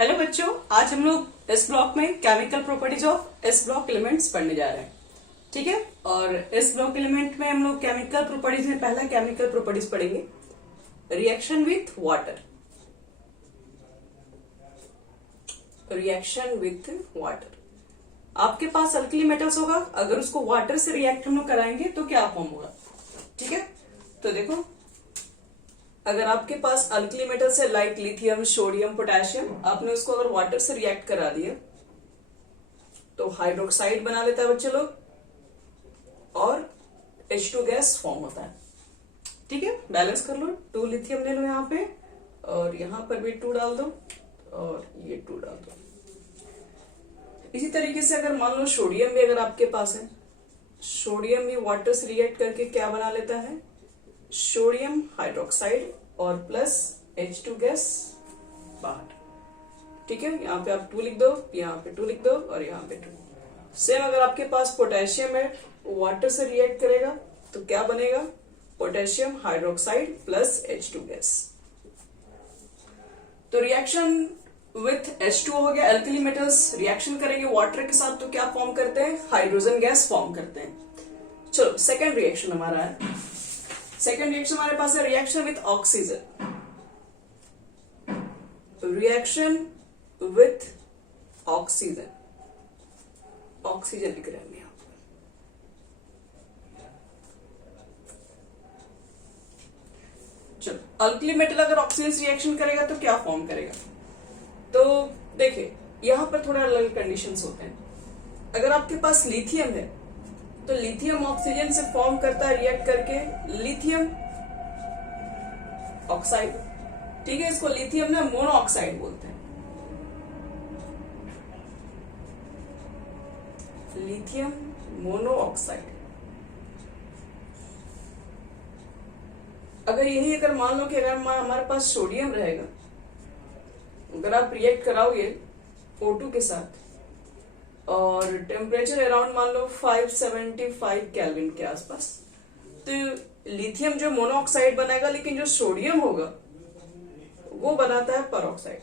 Hello बच्चों, आज हम लोग इस ब्लॉक में केमिकल प्रॉपर्टीज ऑफ इस ब्लॉक एलिमेंट्स पढ़ने जा रहे हैं। ठीक है। और इस ब्लॉक एलिमेंट में हम लोग केमिकल प्रॉपर्टीज में पहला केमिकल प्रॉपर्टीज पढ़ेंगे, reaction with water. Reaction with water, आपके पास अल्कली मेटल्स होगा, अगर उसको वाटर से रिएक्ट हम लोग कराएंगे तो क्या फॉर्म होगा। ठीक है, तो देखो, अगर आपके पास अल्कली मेटल से लाइक लिथियम, सोडियम, पोटेशियम, आपने उसको अगर वाटर से रिएक्ट करा दिया तो हाइड्रोक्साइड बना लेता है बच्चे लोग और H2 गैस फॉर्म होता है। ठीक है, बैलेंस कर लो, 2 लिथियम ले लो यहाँ पे और यहाँ पर भी 2 डाल दो और ये 2 डाल दो। इसी तरीके से अगर मान लो सोडियम भी अगर आपके पास है, सोडियम भी वाटर से रिएक्ट करके क्या बना लेता है, सोडियम हाइड्रोक्साइड और प्लस H2 गैस बाहर। ठीक है, यहाँ पे आप 2 लिख दो, यहाँ पे 2 लिख दो और यहाँ पे 2। सेम अगर आपके पास पोटेशियम है, वाटर से रिएक्ट करेगा तो क्या बनेगा, potassium hydroxide plus H2 gas. तो रिएक्शन विथ H2 हो गया, एल्कली मेटल्स रिएक्शन करेंगे वाटर के साथ तो क्या फॉर्म करते हैं, हाइड्रोजन गैस फॉर्म करते हैं। चलो सेकेंड रिएक्शन हमारा है, सेकेंड रिएक्शन हमारे पास है reaction with oxygen. Reaction with oxygen, oxygen लिख रहे हैं यहां पर। चलो, अल्कली मेटल अगर ऑक्सीजन से रिएक्शन करेगा तो क्या फॉर्म करेगा, तो देखिए यहां पर थोड़ा अलग कंडीशंस होते हैं। अगर आपके पास लिथियम है तो लिथियम ऑक्सीजन से फॉर्म करता है रिएक्ट करके लिथियम ऑक्साइड। ठीक है, इसको लिथियम ना मोनोऑक्साइड बोलते हैं, लिथियम मोनोऑक्साइड। अगर यही अगर मान लो कि अगर हमारे पास सोडियम रहेगा, अगर आप रिएक्ट कराओगे O2 के साथ और टेम्परेचर अराउंड मान लो 575 केल्विन के आसपास, तो लिथियम जो मोनोऑक्साइड बनाएगा, लेकिन जो सोडियम होगा वो बनाता है परऑक्साइड,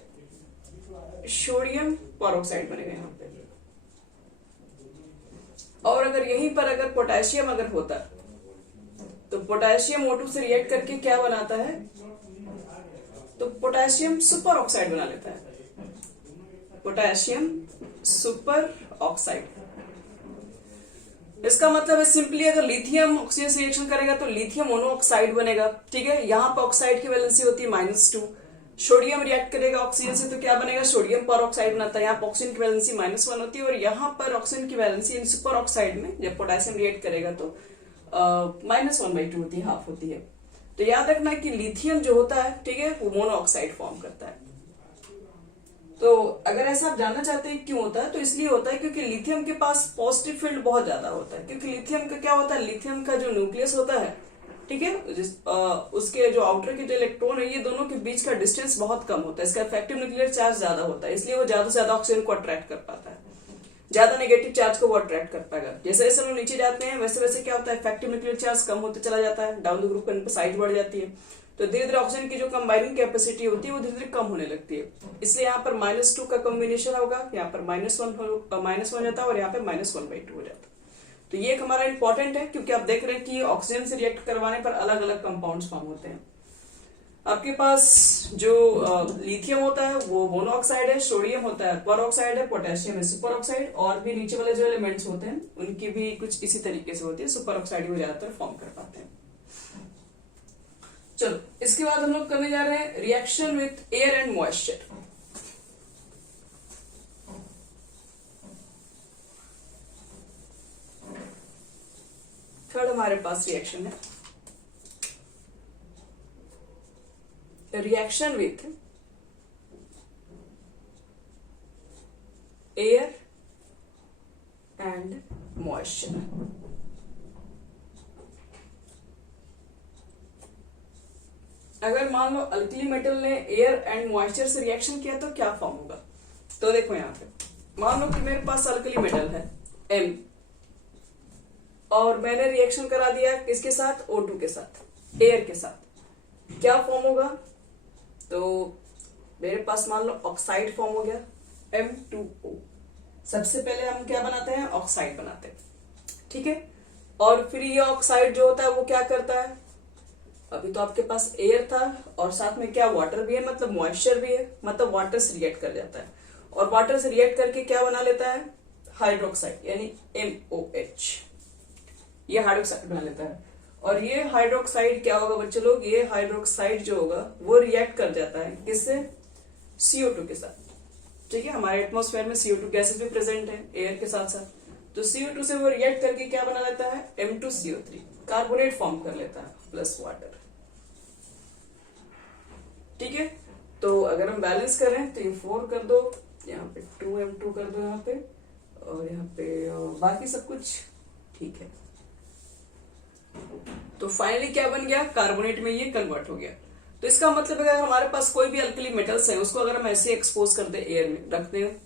सोडियम परऑक्साइड बनेगा यहाँ पे। और अगर यहीं पर अगर पोटेशियम अगर होता तो पोटेशियम O2 से रिएक्ट करके क्या बनाता है, तो पोटेशियम सुपर ऑक्साइड बना लेता है, पोटेशियम सुपर ऑक्साइड। इसका मतलब है सिंपली अगर लिथियम ऑक्सीजन से रिएक्शन करेगा तो लिथियम मोनोऑक्साइड बनेगा। ठीक है, यहाँ पर ऑक्साइड की वैलेंसी होती है -2। सोडियम रिएक्ट करेगा ऑक्सीजन से तो क्या बनेगा, सोडियम पर ऑक्साइड बनाता है, यहाँ पर ऑक्सीजन की वैलेंसी -1 होती है और यहाँ पर ऑक्सीजन की वैलेंसी सुपर ऑक्साइड में जब पोटेशियम रिएक्ट करेगा तो -1/2 होती है, हाफ होती है। तो याद रखना कि लिथियम जो होता है, ठीक है, वो मोनोऑक्साइड फॉर्म करता है। तो अगर ऐसा आप जानना चाहते हैं क्यों होता है, तो इसलिए होता है क्योंकि लिथियम के पास पॉजिटिव फील्ड बहुत ज्यादा होता है। क्योंकि लिथियम का क्या होता है, लिथियम का जो न्यूक्लियस होता है, ठीक है, उसके जो आउटर के जो इलेक्ट्रॉन है, ये दोनों के बीच का डिस्टेंस बहुत कम होता है, इसका इफेक्टिव न्यूक्लियर चार्ज ज्यादा होता है, इसलिए वो ज्यादा से ज्यादा ऑक्सीजन को अट्रैक्ट कर पाता है, ज्यादा नेगेटिव चार्ज को वो अट्रैक्ट कर पाएगा। जैसे जैसे हम नीचे जाते हैं वैसे वैसे क्या होता है, इफेक्टिव न्यूक्लियर चार्ज कम होते चला जाता है, डाउन द ग्रुप साइज बढ़ जाती है, तो धीरे धीरे ऑक्सीजन की जो कंबाइनिंग कैपेसिटी होती है वो धीरे धीरे कम होने लगती है। इसलिए यहाँ पर -2 का कॉम्बिनेशन होगा, यहाँ पर -1 जाता है और यहाँ पे -1/2 हो जाता है। तो ये एक हमारा इंपॉर्टेंट है क्योंकि आप देख रहे हैं कि ऑक्सीजन से रिएक्ट करवाने पर अलग अलग कंपाउंड्स फॉर्म होते हैं। आपके पास जो लिथियम होता है वो मोनोऑक्साइड है, सोडियम होता है परऑक्साइड है, पोटेशियम है सुपर ऑक्साइड, और भी नीचे वाले जो एलिमेंट्स होते हैं उनकी भी कुछ इसी तरीके से होती है, सुपर ऑक्साइड वो ज्यादातर फॉर्म कर पाते हैं। चलो, इसके बाद हम लोग करने जा रहे हैं reaction with air and moisture. Third हमारे पास रिएक्शन है reaction with air and moisture. अगर मान लो अल्कली मेटल ने एयर एंड मॉइस्चर से रिएक्शन किया तो क्या फॉर्म होगा, तो देखो यहाँ पे मान लो कि मेरे पास अल्कली मेटल है M और मैंने रिएक्शन करा दिया किसके साथ, O2 के साथ, एयर के साथ, क्या फॉर्म होगा, तो मेरे पास मान लो ऑक्साइड फॉर्म हो गया M2O। सबसे पहले हम क्या बनाते हैं, ऑक्साइड बनाते हैं, ठीक है। और फिर ये ऑक्साइड जो होता है वो क्या करता है, अभी तो आपके पास एयर था और साथ में क्या वाटर भी है, मतलब मॉइस्चर भी है, मतलब वाटर से रिएक्ट कर जाता है और वाटर से रिएक्ट करके क्या बना लेता है, हाइड्रोक्साइड यानी MOH। ये हाइड्रोक्साइड बना लेता है। और ये हाइड्रोक्साइड क्या होगा बच्चे लोग, ये हाइड्रोक्साइड जो होगा वो रिएक्ट कर जाता है किससे, CO2 के साथ, ठीक है। हमारे एटमॉस्फेयर में CO2 गैसेस भी प्रेजेंट है एयर के साथ साथ, तो CO2 से वो रिएक्ट करके क्या बना लेता है, M2CO3 कार्बोनेट फॉर्म कर लेता है प्लस वाटर, ठीक है। तो अगर हम बैलेंस करें तो ये 4 कर दो, यहाँ पे 2M2 कर दो यहाँ पे, और यहाँ पे बाकी सब कुछ ठीक है। तो फाइनली क्या बन गया, कार्बोनेट में ये कन्वर्ट हो गया। तो इसका मतलब अगर हमारे पास कोई भी अल्कली मेटल्स है उसको अगर हम ऐसे एक्सपोज कर दे, एयर में रखते हैं,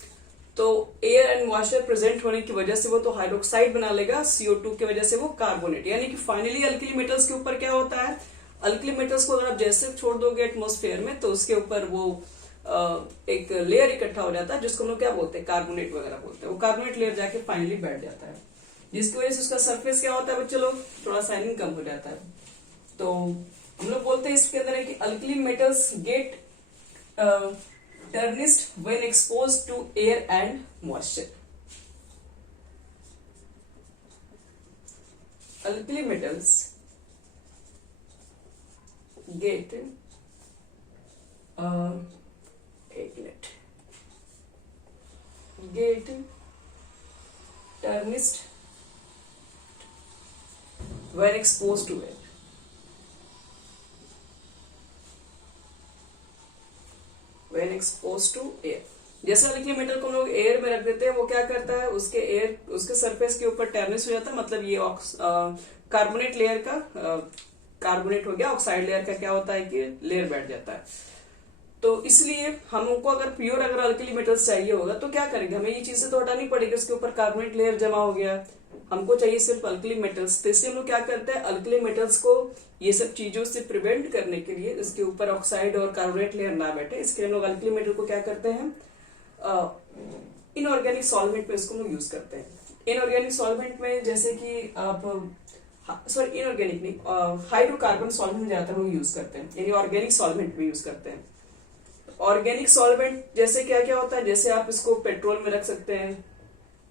तो एयर एंड मॉइस्चर प्रेजेंट होने की वजह से वो तो हाइड्रोक्साइड बना लेगा, CO2 की वजह से वो कार्बोनेट, यानी कि फाइनली अल्कली मेटल्स के ऊपर क्या होता है, अल्कली मेटल्स को अगर आप जैसे छोड़ दोगे एटमॉस्फेयर में तो उसके ऊपर वो एक लेयर इकट्ठा हो जाता है जिसको हम लोग क्या बोलते हैं, कार्बोनेट वगैरह बोलते हैं। वो कार्बोनेट लेयर जाके फाइनली बैठ जाता है, जिसकी वजह से उसका सरफेस क्या होता है बच्चे लोग, थोड़ा शाइनिंग कम हो जाता है। तो हम लोग बोलते हैं इसके अंदर है कि alkali metals get tarnished when exposed to air and moisture. Alkali metals get tarnished when exposed to air. When exposed to air, जैसे अल्कली मेटल को हम लोग एयर में रख देते हैं, वो क्या करता है, उसके सरफेस के ऊपर टर्निश हो जाता है, मतलब ये कार्बोनेट लेयर का कार्बोनेट हो गया, ऑक्साइड लेयर का क्या होता है कि लेयर बैठ जाता है। तो इसलिए हमको अगर प्योर अगर अल्कली मेटल्स चाहिए होगा तो क्या करेंगे, हमें ये चीजें तो हटानी पड़ेगी, उसके ऊपर कार्बोनेट लेयर जमा हो गया, हमको चाहिए सिर्फ अल्कली मेटल्स। तो इसलिए हम लोग क्या करते हैं, अल्कली मेटल्स को ये सब चीजों से प्रिवेंट करने के लिए, इसके ऊपर ऑक्साइड और कार्बोनेट लेयर ना बैठे, इसके लिए हम लोग अल्कली मेटल को क्या करते हैं, इनऑर्गेनिक सॉल्वेंट में इसको हम लोग यूज करते हैं। इनऑर्गेनिक सॉल्वेंट में जैसे कि आप सॉरी इनऑर्गेनिक नहीं, हाइड्रोकार्बन सॉल्वेंट में ज्यादातर लोग यूज करते हैं, यानी ऑर्गेनिक सॉल्वेंट में यूज करते हैं। ऑर्गेनिक सॉल्वेंट जैसे क्या क्या होता है, जैसे आप इसको पेट्रोल में रख सकते हैं,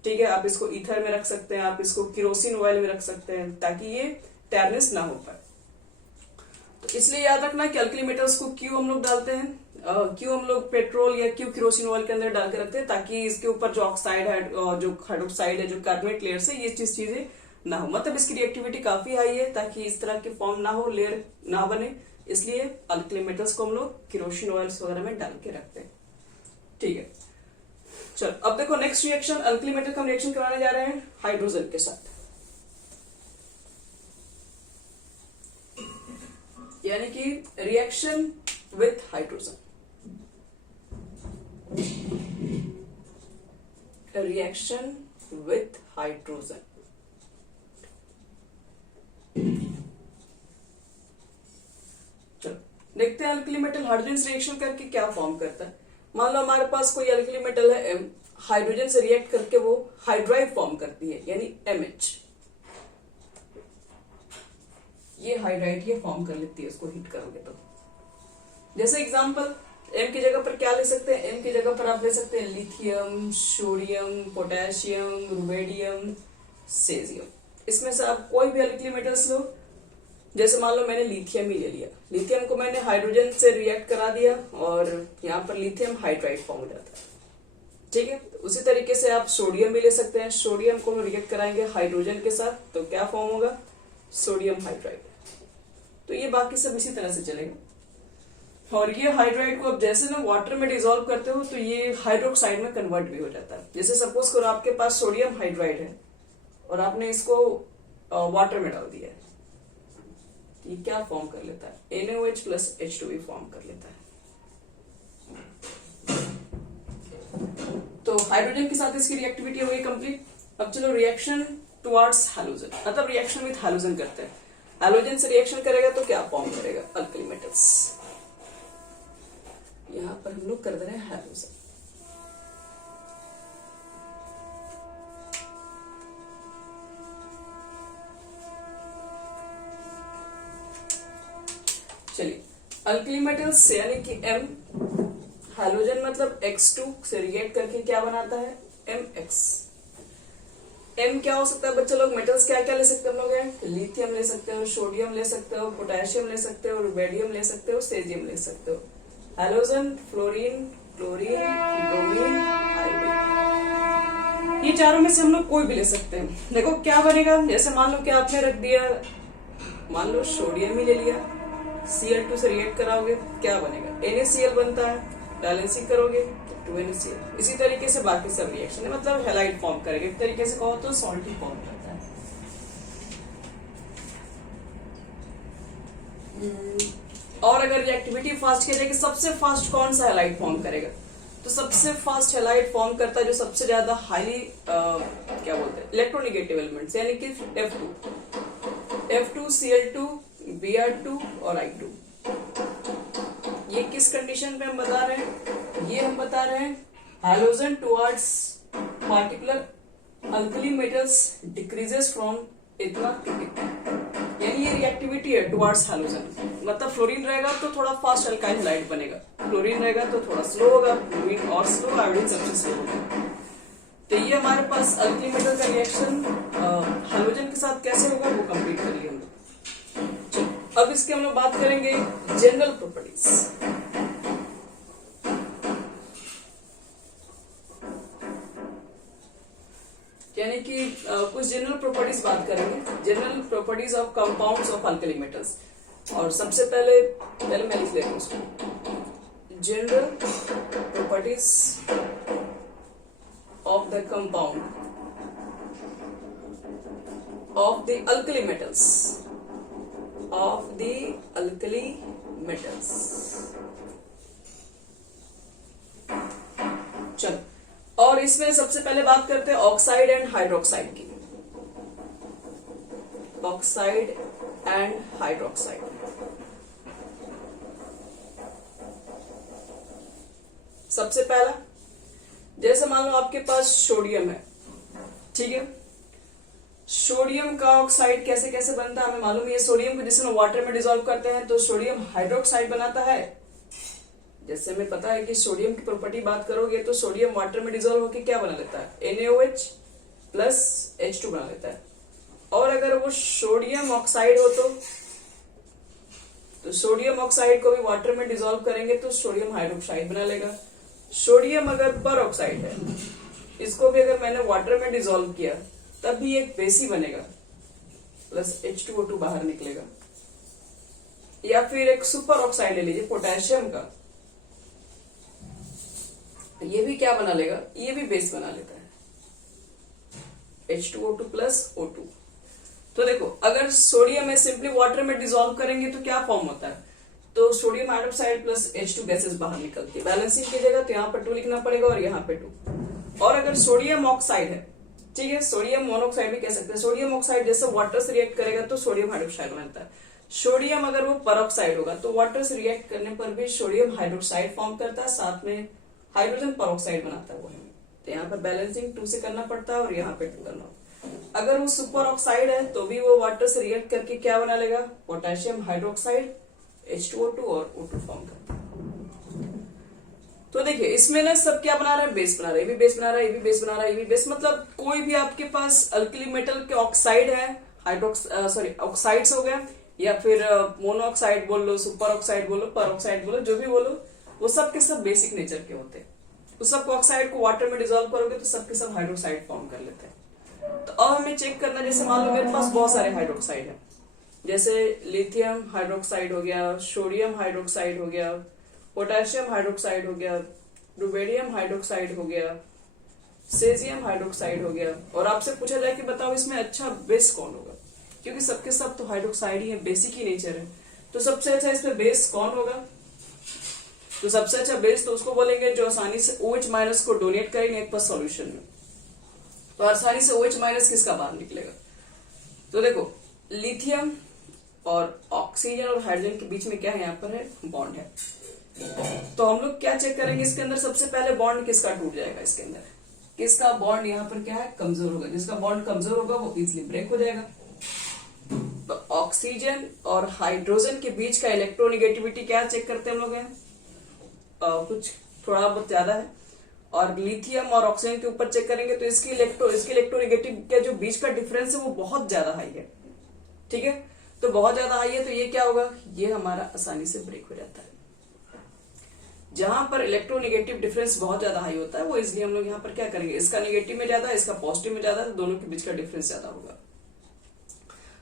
ठीक है, आप इसको ईथर में रख सकते हैं, आप इसको केरोसिन ऑयल में रख सकते हैं, ताकि ये टैरनेस ना हो पाए। तो इसलिए याद रखना कि अल्कली मेटल्स को क्यों हम लोग डालते हैं, क्यों हम लोग पेट्रोल या क्यों केरोसिन ऑयल के अंदर डाल के रखते हैं, ताकि इसके ऊपर जो ऑक्साइड है, जो हाइड्रोक्साइड है, जो कार्बोनेट लेयर से ये चीजें ना हो, मतलब इसकी रिएक्टिविटी काफी हाई है, ताकि इस तरह की फॉर्म ना हो, लेयर ना बने। इसलिए अल्कली मेटल्स को हम लोग केरोसिन ऑयल्स वगैरह में डाल के रखते हैं, ठीक है। चलो अब देखो नेक्स्ट रिएक्शन, अल्कली मेटल का हम रिएक्शन कराने जा रहे हैं हाइड्रोजन के साथ, यानी कि reaction with hydrogen. Reaction with hydrogen, चलो देखते हैं अल्कली मेटल हाइड्रोजन से रिएक्शन करके क्या फॉर्म करता है। मान लो हमारे पास कोई अल्कली मेटल है M, हाइड्रोजन से रिएक्ट करके वो हाइड्राइड फॉर्म करती है, यानी MH। ये हाइड्राइड ये फॉर्म कर लेती है, इसको हीट करोगे तो। जैसे एग्जांपल M की जगह पर क्या ले सकते हैं, M की जगह पर आप ले सकते हैं लिथियम, सोडियम, पोटेशियम, रुबेडियम, सेजियम। इसमें से आप कोई भी अल्कली मेटल्स लो, जैसे मान लो मैंने लिथियम ही ले लिया, लिथियम को मैंने हाइड्रोजन से रिएक्ट करा दिया और यहाँ पर लिथियम हाइड्राइड फॉर्म हो जाता है, ठीक है। उसी तरीके से आप सोडियम भी ले सकते हैं, सोडियम को हम रिएक्ट कराएंगे हाइड्रोजन के साथ तो क्या फॉर्म होगा, सोडियम हाइड्राइड। तो ये बाकी सब इसी तरह से चलेगा। और ये हाइड्राइड को अब जैसे ना वाटर में डिजोल्व करते हो तो ये हाइड्रोक्साइड में कन्वर्ट भी हो जाता है। जैसे सपोज करो आपके पास सोडियम हाइड्राइड है और आपने इसको वाटर में डाल दिया है, ये क्या फॉर्म कर लेता है, NaOH प्लस H2 फॉर्म कर लेता है। तो हाइड्रोजन के साथ इसकी रिएक्टिविटी हो गई कंप्लीट। अब चलो रिएक्शन टुवर्ड्स हैलोजन, मतलब रिएक्शन विथ हैलोजन करते हैं। हैलोजन से रिएक्शन करेगा तो क्या फॉर्म करेगा, अल्कली मेटल्स। यहाँ पर हम लोग कर दे रहे हैं हैलोजन। चलिए अल्कली मेटल्स यानी कि M, हाइड्रोजन मतलब X2 से रिएक्ट करके क्या बनाता है MX। M क्या हो सकता है बच्चे लोग, मेटल्स क्या क्या ले सकते हैं हम लोग हैं, लिथियम ले सकते हो, सोडियम ले सकते हो, पोटेशियम ले सकते हो, रुबेडियम ले सकते हो, सेजियम ले सकते हो। Hydrogen, fluorine, chlorine, bromine, iodine, ये चारों में से हम लोग कोई भी ले सकते हैं। देखो क्या बनेगा, जैसे मान लो कि आपने रख दिया, मान लो सोडियम ही ले लिया, Cl2 से रिएक्ट कराओगे क्या बनेगा, NaCl बनता है, बैलेंसिंग करोगे तो 2NaCl। इसी तरीके से बाकी सब रिएक्शन है, मतलब हैलाइड फॉर्म करेंगे, एक तरीके से कहो तो सॉल्टी फॉर्म करता है। और अगर रिएक्टिविटी फास्ट की जाएगी, सबसे फास्ट कौन सा हैलाइड फॉर्म करेगा, तो सबसे फास्ट हैलाइड फॉर्म करता है जो सबसे ज्यादा हाईली क्या बोलते हैं इलेक्ट्रोनेगेटिव एलिमेंट्स, यानी कि F2, Cl2, Br2 और I2। ये किस कंडीशन पे हम बता रहे हैं, ये हम बता रहे हैं hydrogen towards particular alkali metals decreases from इतना टू इतना, यानी ये रिएक्टिविटी है टुवर्ड्स हाइड्रोजन। मतलब फ्लोरीन रहेगा तो थोड़ा फास्ट अल्काइल हैलाइड बनेगा, क्लोरीन रहेगा तो थोड़ा स्लो होगा, ब्रोमीन और स्लो, आयोडीन सबसे स्लो होगा। तो ये हमारे पास अल्कली मेटल का रिएक्शन हाइड्रोजन के साथ कैसे होगा वो कंप्लीट कर लिया हम लोग। अब इसके हम लोग बात करेंगे जनरल प्रॉपर्टीज। यानी कि कुछ जनरल प्रॉपर्टीज बात करेंगे, general properties of compounds of alkali metals. और सबसे पहले मैं लिख लेता हूं उसको, general properties of the compound of the alkali metals, of the alkali metals। चलो, और इसमें सबसे पहले बात करते हैं ऑक्साइड एंड हाइड्रोक्साइड की। ऑक्साइड एंड हाइड्रोक्साइड, सबसे पहला, जैसे मान लो आपके पास सोडियम है, ठीक है, सोडियम का ऑक्साइड कैसे कैसे बनता है हमें मालूम है। सोडियम को जैसे हम वाटर में डिसॉल्व करते हैं तो सोडियम हाइड्रोक्साइड बनाता है। जैसे हमें पता है कि सोडियम की प्रॉपर्टी बात करोगे तो सोडियम वाटर में डिसॉल्व होकर क्या बना लेता है, NaOH प्लस H2 बना लेता है। और अगर वो सोडियम ऑक्साइड हो तो सोडियम ऑक्साइड को भी वाटर में डिसॉल्व करेंगे तो सोडियम हाइड्रोक्साइड बना लेगा। सोडियम अगर पर ऑक्साइड है, इसको भी अगर मैंने वाटर में डिसॉल्व किया तब भी एक बेस ही बनेगा, प्लस H2O2 बाहर निकलेगा। या फिर एक सुपर ऑक्साइड ले लीजिए पोटेशियम का, ये भी क्या बना लेगा, ये भी बेस बना लेता है, H2O2 प्लस O2। तो देखो अगर सोडियम है सिंपली वाटर में डिसॉल्व करेंगे तो क्या फॉर्म होता है, तो sodium hydroxide plus H2 gases बाहर निकलती है। बैलेंसिंग कीजिएगा तो यहाँ पर 2 लिखना पड़ेगा और यहाँ पे 2। और अगर सोडियम ऑक्साइड है, ठीक है, सोडियम मोनोऑक्साइड भी कह सकते हैं, सोडियम ऑक्साइड जैसे वाटर से रिएक्ट करेगा तो सोडियम हाइड्रोक्साइड बनता है। सोडियम अगर वो परऑक्साइड होगा तो वाटर से रिएक्ट करने पर भी सोडियम हाइड्रोक्साइड फॉर्म करता है, साथ में हाइड्रोजन परऑक्साइड बनाता है वो हमें। तो यहाँ पर बैलेंसिंग 2 से करना पड़ता है और यहाँ पे 2 करना होता है। अगर वो सुपर ऑक्साइड है तो भी वो वाटर से रिएक्ट करके क्या बना लेगा, पोटेशियम हाइड्रोक्साइड, H2O2 और O2 फॉर्म करता है। तो देखिए इसमें ना सब क्या बना रहा है, बेस बना रहा है, ये भी बेस बना रहा है, ये भी बेस बना रहा है, ये भी बेस। मतलब कोई भी आपके पास अल्कली मेटल के ऑक्साइड है, ऑक्साइड्स हो गया, या फिर मोनोऑक्साइड बोल लो, सुपर ऑक्साइड बोलो, पर ऑक्साइड बोलो, जो भी बोलो, वो सब के सब बेसिक नेचर के होते हैं। तो सब ऑक्साइड को वाटर में डिसॉल्व करोगे तो सबके सब हाइड्रोक्साइड फॉर्म कर लेते हैं। तो अब हमें चेक करना, जैसे मान लो मेरे पास बहुत सारे हाइड्रोक्साइड है, जैसे लिथियम हाइड्रोक्साइड हो गया, सोडियम हाइड्रोक्साइड हो गया, पोटेशियम हाइड्रोक्साइड हो गया, रुबेडियम हाइड्रोक्साइड हो गया, सेजियम हाइड्रोक्साइड हो गया। और आपसे पूछा जाए कि बताओ इसमें अच्छा बेस कौन होगा, क्योंकि सबके सब तो हाइड्रोक्साइड ही है, बेसिक ही नेचर है। तो सबसे अच्छा इसमें बेस कौन होगा, तो सबसे अच्छा बेस तो उसको बोलेंगे जो आसानी से OH माइनस को डोनेट करेंगे एक पास सॉल्यूशन में। तो आसानी से OH माइनस किसका बाहर निकलेगा, तो देखो लिथियम और ऑक्सीजन और हाइड्रोजन के बीच में क्या है, यहाँ पर है बॉन्ड है। तो हम लोग क्या चेक करेंगे इसके अंदर, सबसे पहले बॉन्ड किसका टूट जाएगा, इसके अंदर किसका बॉन्ड यहाँ पर क्या है, कमजोर होगा। जिसका बॉन्ड कमजोर होगा वो इजिली ब्रेक हो जाएगा। तो ऑक्सीजन और हाइड्रोजन के बीच का इलेक्ट्रोनेगेटिविटी क्या चेक करते हैं हम लोग हैं, कुछ थोड़ा बहुत ज्यादा है। और लिथियम और ऑक्सीजन के ऊपर चेक करेंगे तो इसकी इलेक्ट्रोनेगेटिव के जो बीच का डिफरेंस है वो बहुत ज्यादा हाई है। ठीक है, तो बहुत ज्यादा हाई है तो ये क्या होगा, ये हमारा आसानी से ब्रेक हो जाता है। जहां पर इलेक्ट्रोनेगेटिव डिफरेंस बहुत ज्यादा हाई होता है वो इसलिए हम लोग यहाँ पर क्या करेंगे, इसका नेगेटिव में ज्यादा, इसका पॉजिटिव में ज्यादा, तो दोनों के बीच का डिफरेंस ज्यादा होगा।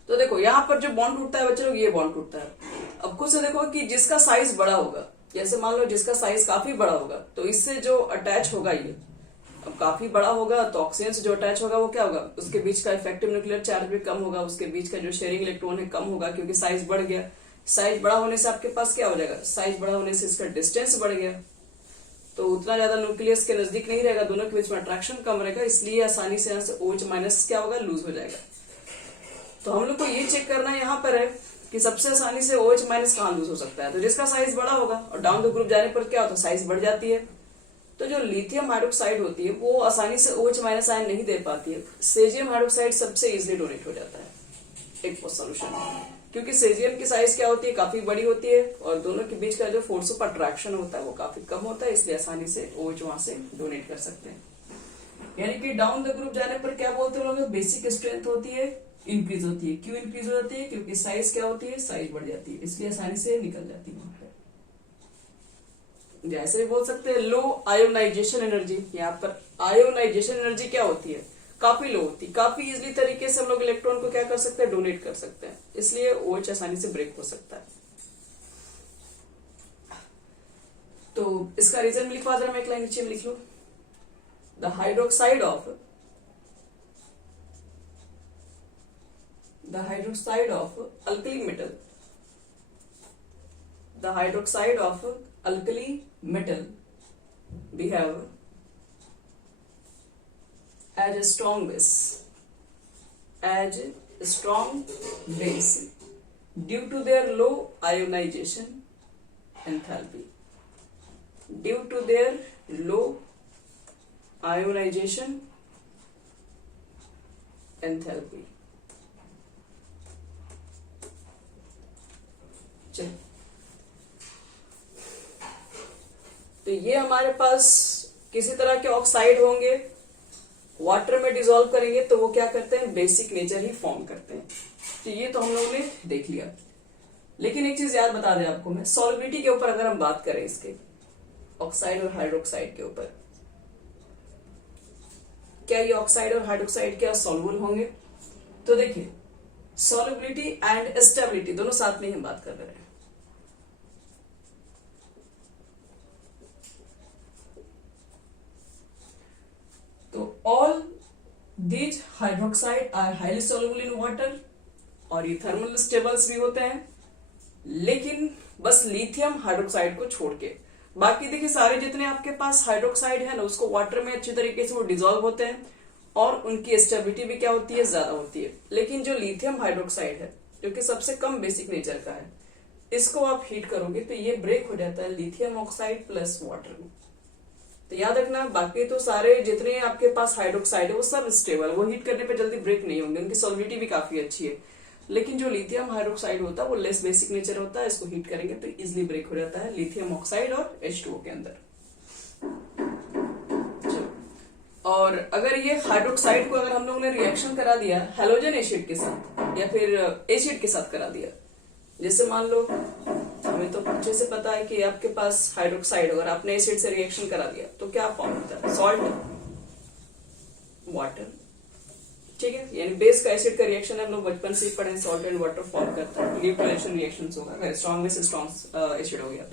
तो देखो यहाँ पर जो बॉन्ड टूटता है बच्चे लोग, ये बॉन्ड टूटता है। अब खुद से देखो कि जिसका साइज बड़ा होगा, जैसे मान लो जिसका साइज काफी बड़ा होगा तो इससे जो अटैच होगा ये अब काफी बड़ा होगा, तो ऑक्सीजन से जो अटैच होगा वो क्या होगा, उसके बीच का इफेक्टिव न्यूक्लियर चार्ज भी कम होगा, उसके बीच का जो शेयरिंग इलेक्ट्रॉन है कम होगा, क्योंकि साइज बढ़ गया। साइज बड़ा होने से आपके पास क्या हो जाएगा, साइज बड़ा होने से इसका डिस्टेंस बढ़ गया, तो उतना ज्यादा न्यूक्लियस के नजदीक नहीं रहेगा, दोनों के बीच में अट्रैक्शन कम रहेगा, इसलिए आसानी से यहाँ से OH माइनस क्या होगा, लूज हो जाएगा। तो हम लोग को ये चेक करना यहाँ पर है कि सबसे आसानी से OH माइनस कहाँ लूज हो सकता है। तो जिसका साइज बड़ा होगा और डाउन द ग्रुप जाने पर क्या होता है, साइज बढ़ जाती है। तो जो लिथियम हाइड्रोक्साइड होती है वो आसानी से OH माइनस आयन नहीं दे पाती है, सेजियम हाइड्रोक्साइड सबसे इजिली डोनेट हो जाता है एक सोल्यूशन, क्योंकि सेजियम की साइज क्या होती है, काफी बड़ी होती है और दोनों के बीच का जो फोर्स ऑफ अट्रैक्शन होता है वो काफी कम होता है, इसलिए आसानी से OH वहां से डोनेट कर सकते हैं। यानी कि डाउन द ग्रुप जाने पर क्या बोलते हैं लोग, बेसिक स्ट्रेंथ होती है इंक्रीज होती है। क्यों इंक्रीज हो जाती है, क्योंकि साइज क्या होती है, साइज बढ़ जाती है, इसलिए आसानी से निकल जाती है वहां पे। जैसे भी बोल सकते हैं लो आयोनाइजेशन एनर्जी, यहाँ पर आयोनाइजेशन एनर्जी क्या होती है, काफी लो होती है, काफी इजिली तरीके से हम लोग इलेक्ट्रॉन को क्या कर सकते हैं, डोनेट कर सकते हैं, इसलिए OH आसानी से ब्रेक हो सकता है। तो इसका रीजन में लिखवा दे, मैं एक लाइन नीचे में लिख लो, the hydroxide of alkali metal, the hydroxide of alkali metal behave as a strong base, due to their low ionization enthalpy, due to their low ionization enthalpy। तो ये हमारे पास किसी तरह के ऑक्साइड होंगे, वाटर में डिसॉल्व करेंगे तो वो क्या करते हैं, बेसिक नेचर ही फॉर्म करते हैं। तो ये तो हम लोगों ने देख लिया, लेकिन एक चीज याद बता दें आपको मैं, सॉल्युबिलिटी के ऊपर अगर हम बात करें इसके ऑक्साइड और हाइड्रोक्साइड के ऊपर, क्या ये ऑक्साइड और हाइड्रोक्साइड क्या सॉल्युबल होंगे? तो देखिए सॉल्युबिलिटी एंड स्टेबिलिटी दोनों साथ में ही हम बात कर रहे हैं। तो all these hydroxide are highly soluble in water, और ये थर्मल स्टेबल्स भी होते हैं, लेकिन बस लिथियम हाइड्रोक्साइड को छोड़ के बाकी देखिए सारे जितने आपके पास हाइड्रोक्साइड है ना, उसको वाटर में अच्छी तरीके से वो डिसॉल्व होते हैं और उनकी स्टेबिलिटी भी क्या होती है, ज्यादा होती है। लेकिन जो लिथियम हाइड्रोक्साइड है जो कि सबसे कम बेसिक नेचर का है, इसको आप हीट करोगे तो ये ब्रेक हो जाता है लिथियम ऑक्साइड प्लस वाटर में। तो याद रखना, बाकी तो सारे जितने आपके पास हाइड्रोक्साइड है वो सब स्टेबल, वो हीट करने पे जल्दी ब्रेक नहीं होंगे, उनकी सॉल्युबिलिटी भी काफी अच्छी है। लेकिन जो लिथियम हाइड्रोक्साइड होता है वो लेस बेसिक नेचर होता है, इसको हीट करेंगे तो इजिली ब्रेक हो जाता है लिथियम ऑक्साइड और H2O के अंदर। और अगर ये हाइड्रोक्साइड को अगर हम लोगों ने रिएक्शन करा दिया हैलोजन एसिड के साथ या फिर एसिड के साथ करा दिया, जैसे मान लो हमें तो अच्छे से पता है कि आपके पास हाइड्रोक्साइड और आपने एसिड से रिएक्शन करा दिया तो क्या फॉर्म होता है, सॉल्ट वाटर। ठीक है, यानी बेस का एसिड का रिएक्शन हम लोग बचपन से ही पढ़े, सॉल्ट एंड वाटर फॉर्म करता है, न्यूट्रलाइजेशन रिएक्शंस होगा अगर स्ट्रॉन्ग में से स्ट्रॉन्ग एसिड हो गया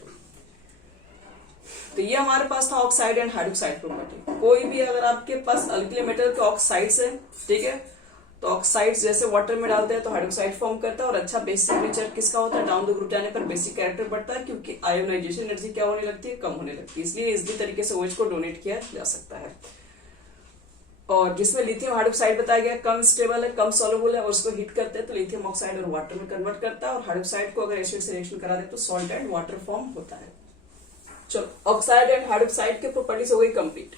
तो ये हमारे पास था ऑक्साइड एंड हाइड्रोक्साइड प्रॉपर्टी। कोई भी अगर आपके पास अल्कली मेटल के ऑक्साइड्स है, ठीक है, तो ऑक्साइड्स जैसे वाटर में डालते हैं तो हाइड्रोक्साइड फॉर्म करता है, और अच्छा बेसिक नेचर किसका होता है, डाउन द ग्रुप जाने पर बेसिक कैरेक्टर बढ़ता है, क्योंकि आयोनाइजेशन एनर्जी क्या होने लगती है, कम होने लगती है, इसलिए इसी तरीके से OH को डोनेट किया जा सकता है। और जिसमें लिथियम हाइड्रोक्साइड बताया गया कम स्टेबल है, कम सॉल्युबल है, और उसको हीट करते हैं तो लिथियम ऑक्साइड और वाटर में कन्वर्ट करता है, और हाइड्रोक्साइड को अगर एसिड से रिएक्शन करा दे तो सॉल्ट एंड वाटर फॉर्म होता है। चलो, ऑक्साइड एंड हाइड्रोक्साइड के प्रॉपर्टीज हो गई कंप्लीट।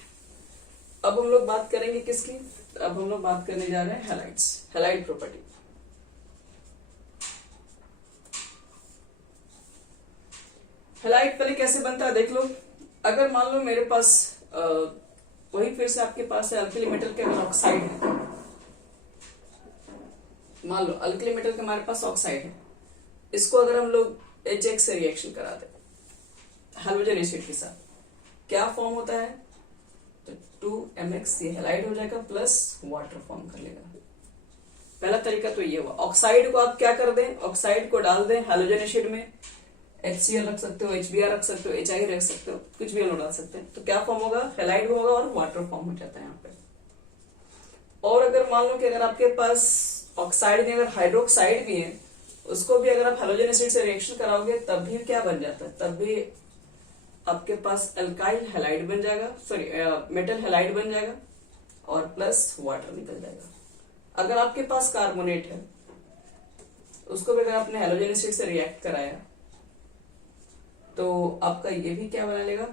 अब हम लोग बात करेंगे किसकी? अब हम लोग बात करने जा रहे हैं हैलाइड्स, हैलाइड प्रॉपर्टी। हैलाइड पहले कैसे बनता है देख लो। अगर मान लो मेरे पास वही फिर से आपके पास है अल्कली मेटल के अगर ऑक्साइड है, मान लो अल्कली मेटल के हमारे पास ऑक्साइड है, इसको अगर हम लोग HX से रिएक्शन करा दे हाइड्रोजन एसिड के साथ, क्या फॉर्म होता है? तो 2MX ये हैलाइड हो जाएगा प्लस वाटर फॉर्म कर लेगा। पहला तरीका तो ये हुआ। ऑक्साइड को आप क्या कर दें, ऑक्साइड को डाल दें हाइड्रोजन एसिड में, HCl रख सकते हो, HBr रख सकते हो, HI रख सकते हो, कुछ भी हम लोग डाल सकते हैं, तो क्या फॉर्म होगा? हैलाइड होगा और वाटर फॉर्म हो जाता है यहाँ पे। और अगर मान लो कि अगर आपके पास ऑक्साइड में अगर हाइड्रोक्साइड भी है, उसको भी अगर आप हाइड्रोजन एसिड से रिएक्शन कराओगे तब भी क्या बन जाता है? तब भी आपके पास अल्काइल हैलाइड बन जाएगा, सॉरी मेटल हैलाइड बन जाएगा और प्लस वाटर निकल जाएगा। अगर आपके पास कार्बोनेट है, उसको भी अगर आपने हाइड्रोजन एसिड से रिएक्ट कराया तो आपका ये भी क्या बना लेगा?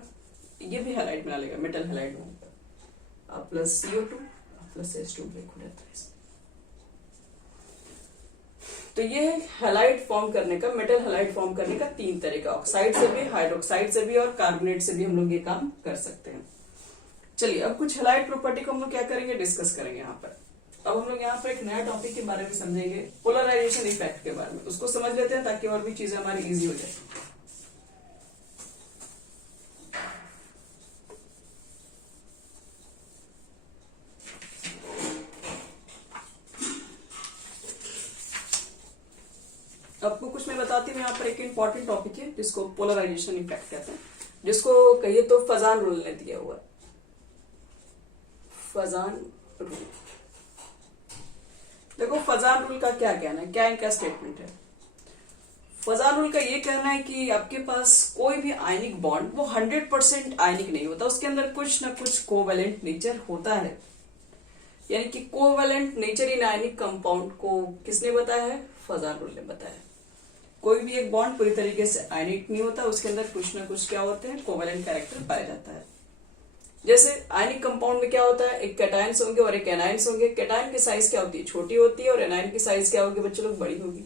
ये भी हैलाइड बना लेगा, मेटल हैलाइड बनेगा। Plus CO2 plus H2 break हो जाता है। तो ये हैलाइड फॉर्म करने का, मेटल हैलाइड फॉर्म करने का 3 तरीका, ऑक्साइड से भी, हाइड्रोक्साइड से भी और कार्बोनेट से भी हम लोग ये काम कर सकते हैं। चलिए अब कुछ हैलाइड प्रॉपर्टी को हम लोग क्या करेंगे, डिस्कस करेंगे यहाँ पर। अब हम लोग यहाँ पर एक नया टॉपिक के बारे में समझेंगे, पोलराइजेशन इफेक्ट के बारे में। उसको समझ लेते हैं ताकि और भी चीजें हमारी इजी हो जाए। आपको कुछ मैं बताती हूँ, यहाँ पर एक इंपॉर्टेंट टॉपिक है जिसको पोलराइजेशन इफेक्ट कहते हैं, जिसको कहिए तो फजान रूल ने दिया हुआ है। फजान रूल, देखो फजान रूल का क्या कहना है, क्या इनका स्टेटमेंट है। फजान रूल का ये कहना है कि आपके पास कोई भी आयनिक बॉन्ड वो 100% आयनिक नहीं होता, उसके अंदर कुछ ना कुछ कोवेलेंट नेचर होता है। यानी कि covalent nature in ionic compound को किसने बताया है? फजान रूल ने बताया। कोई भी एक बॉन्ड पूरी तरीके से आयनिक नहीं होता, उसके अंदर कुछ ना कुछ क्या होते हैं, कोवेलेंट कैरेक्टर पाया जाता है। जैसे आयनिक कंपाउंड में क्या होता है, एक कैटायंस होंगे और एक एनायंस होंगे। कैटायन की साइज क्या होती है? छोटी होती है, और एनायन की साइज क्या होगी बच्चों लोग? बड़ी होगी।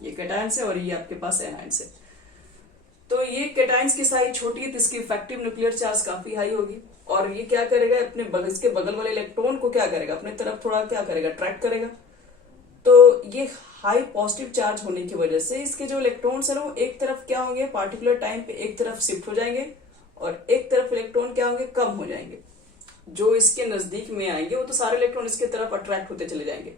ये कैटायंस है और ये आपके पास एनायंस है। तो ये कैटायंस की साइज छोटी है तो इसकी इफेक्टिव न्यूक्लियर चार्ज काफी हाई होगी, और ये क्या करेगा, अपने बगल, इसके बगल वाले इलेक्ट्रॉन को क्या करेगा, अपने तरफ थोड़ा क्या करेगा, अट्रैक्ट करेगा। तो ये हाई पॉजिटिव चार्ज होने की वजह से इसके जो इलेक्ट्रॉन्स है ना, वो एक तरफ क्या होंगे, पार्टिकुलर टाइम पे एक तरफ शिफ्ट हो जाएंगे, और एक तरफ इलेक्ट्रॉन क्या होंगे, कम हो जाएंगे। जो इसके नजदीक में आएंगे वो तो सारे इलेक्ट्रॉन इसके तरफ अट्रैक्ट होते चले जाएंगे,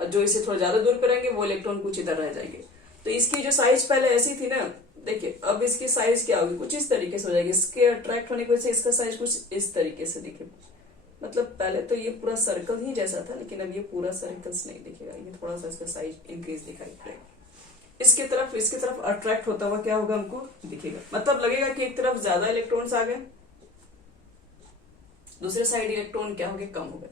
और जो इसे थोड़ा ज्यादा दूर पे रहेंगे वो इलेक्ट्रॉन कुछ इधर रह जाएंगे। तो इसकी जो साइज पहले ऐसी थी ना, देखिए अब इसकी साइज क्या होगी, कुछ इस तरीके से हो जाएगी। इसके अट्रैक्ट होने की वजह से इसका साइज कुछ इस तरीके से दिखे। मतलब पहले तो ये पूरा सर्कल ही जैसा था, लेकिन अब ये पूरा सर्कल्स नहीं दिखेगा, ये थोड़ा सा इसका साइज इंक्रीज दिखाई पड़ेगा। इसके तरफ अट्रैक्ट होता हुआ क्या होगा, हमको दिखेगा। मतलब लगेगा कि एक तरफ ज्यादा इलेक्ट्रॉन्स आ गए, दूसरे साइड इलेक्ट्रॉन क्या हो गए, कम हो गए।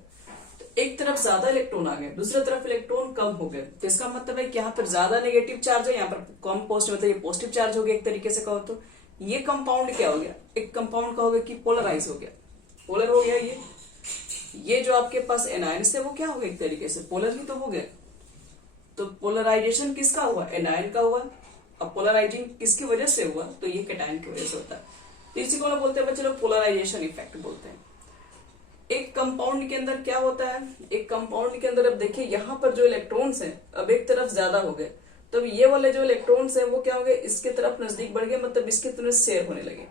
तो एक तरफ ज्यादा इलेक्ट्रॉन आ गए, दूसरी तरफ इलेक्ट्रॉन कम हो गए, तो इसका मतलब है कि यहाँ पर ज्यादा नेगेटिव चार्ज है, यहाँ पर कम पॉजिटिव, मतलब ये पॉजिटिव चार्ज हो गया एक तरीके से कहो तो। ये कंपाउंड क्या हो गया, एक कंपाउंड कहोगे कि पोलराइज हो गया, पोलर हो गया। ये जो आपके पास एनायंस है वो क्या हो गया, एक तरीके से पोलर ही तो हो गया। तो पोलराइजेशन किसका हुआ, एनायन का हुआ। अब पोलराइजिंग किसकी वजह से हुआ, तो ये कैटायन की वजह से होता है। तो इसी को बोलते हैं बच्चे लोग पोलराइजेशन इफेक्ट बोलते हैं। एक कंपाउंड के अंदर क्या होता है, एक कंपाउंड के अंदर अब देखिए यहाँ पर जो इलेक्ट्रॉन्स हैं अब एक तरफ ज्यादा हो गए, तो ये वाले जो इलेक्ट्रॉन्स हैं वो क्या हो गए, इसके तरफ नजदीक बढ़ गए, मतलब इसके तरफ शेयर होने लगे।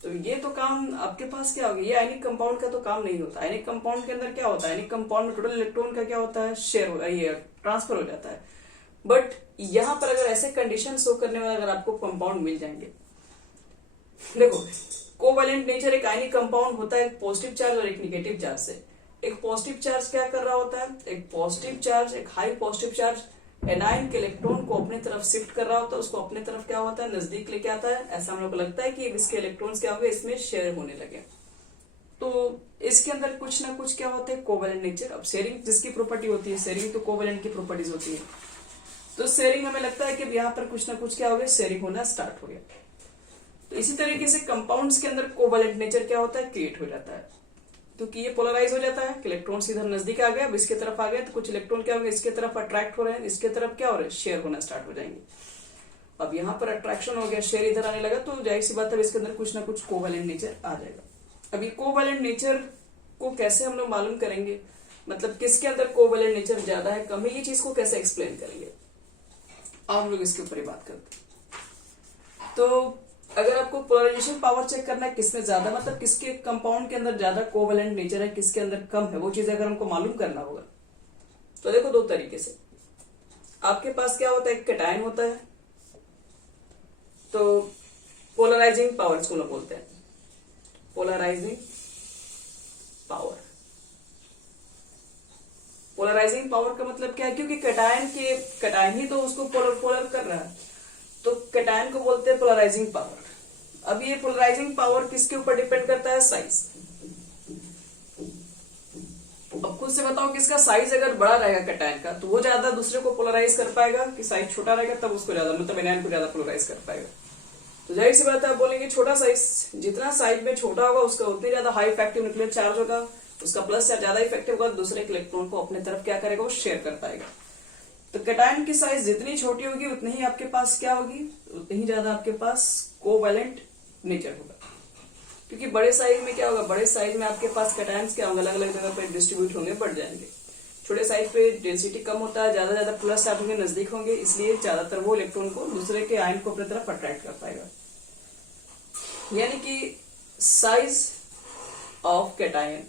तो ये तो काम आपके पास क्या हो गया, ये आयनिक कंपाउंड का तो काम नहीं होता। आयनिक कंपाउंड के अंदर क्या होता है, आयनिक कंपाउंड में टोटल इलेक्ट्रॉन का क्या होता है, शेयर हो, ये ट्रांसफर हो जाता है। बट यहाँ पर अगर ऐसे कंडीशन शो करने वाले अगर आपको कंपाउंड मिल जाएंगे, देखो कोवैलेंट नेचर एक आयनिक कंपाउंड होता है, एक पॉजिटिव चार्ज और एक नेगेटिव चार्ज से। एक पॉजिटिव चार्ज क्या कर रहा होता है, एक पॉजिटिव चार्ज, एक हाई पॉजिटिव चार्ज एनायन के इलेक्ट्रॉन को अपने तरफ शिफ्ट कर रहा होता है, उसको अपने तरफ क्या होता है, नजदीक लेके आता है। ऐसा हम लोग को लगता है कि इसके इलेक्ट्रॉन्स क्या हो गए, इसमें शेयर होने लगे। तो इसके अंदर कुछ ना कुछ क्या होता है, कोवैलेंट नेचर। अब शेयरिंग जिसकी प्रॉपर्टी होती है, शेयरिंग तो कोवैलेंट की प्रॉपर्टीज होती है। तो शेयरिंग हमें लगता है कि यहाँ पर कुछ ना कुछ क्या हो गया, शेयरिंग होना स्टार्ट हो गया। तो इसी तरीके से कंपाउंड्स के अंदर कोवैलेंट नेचर क्या होता है, क्रिएट हो जाता है, क्योंकि ये पोलराइज हो जाता है कि इलेक्ट्रॉन इधर नजदीक आ गया, अब इसके तरफ आ गया, तो कुछ इलेक्ट्रॉन क्या होंगे, इसके तरफ अट्रैक्ट हो रहे हैं, इसके तरफ क्या हो रहा है, शेयर होना स्टार्ट हो जाएंगे। अब यहाँ पर अट्रैक्शन हो गया, शेयर इधर आने लगा, तो जाहिर सी बात है इसके अंदर कुछ ना कुछ कोवैलेंट नेचर आ जाएगा। अब ये कोवैलेंट नेचर को कैसे हम लोग मालूम करेंगे, मतलब किसके अंदर कोवैलेंट नेचर ज्यादा है कम है, ये चीज को कैसे एक्सप्लेन करेंगे, अब हम लोग इसके ऊपर ही बात करते हैं। तो अगर आपको पोलराइजेशन पावर चेक करना है किसमें ज्यादा, मतलब किसके कंपाउंड के अंदर ज्यादा कोवैलेंट नेचर है, किसके अंदर कम है, वो चीज अगर हमको मालूम करना होगा तो देखो दो तरीके से। आपके पास क्या होता है, एक कैटायन होता है, तो पोलराइजिंग पावर इसको लोग बोलते हैं, पोलराइजिंग पावर। पोलराइजिंग पावर का मतलब क्या है, क्योंकि कैटायन ही तो उसको पोलर कर रहा है, तो कैटायन को बोलते हैं पोलराइजिंग पावर। अब ये पोलराइजिंग पावर किसके ऊपर डिपेंड करता है, साइज। अब खुद से बताओ किसका साइज अगर बड़ा रहेगा कैटायन का, तो वो ज्यादा दूसरे को पोलराइज कर पाएगा, कि साइज छोटा रहेगा तब उसको ज्यादा, मतलब एनायन को ज्यादा पोलराइज कर पाएगा। तो जाहिर सी बात है आप बोलेंगे छोटा साइज, जितना साइज में छोटा होगा उसका उतनी ज्यादा हाई इफेक्टिव न्यूक्लियर चार्ज होगा, उसका प्लस चार्ज ज्यादा इफेक्टिव होगा, दूसरे इलेक्ट्रॉन को अपने तरफ क्या करेगा, वो शेयर कर पाएगा। तो कैटायन की साइज जितनी छोटी होगी उतनी ही आपके पास क्या होगी, उतनी ही ज्यादा आपके पास कोवैलेंट नेचर होगा। क्योंकि बड़े साइज में क्या होगा, बड़े साइज में आपके पास कैटायंस क्या होंगे, अलग अलग जगह पर डिस्ट्रीब्यूट होंगे, बढ़ जाएंगे। छोटे साइज पे डेंसिटी कम होता है, ज्यादा प्लस चार्ज होंगे, नजदीक होंगे, इसलिए ज्यादातर वो इलेक्ट्रॉन को दूसरे के आयन को अपनी तरफ अट्रैक्ट कर पाएगा। यानी कि size of cation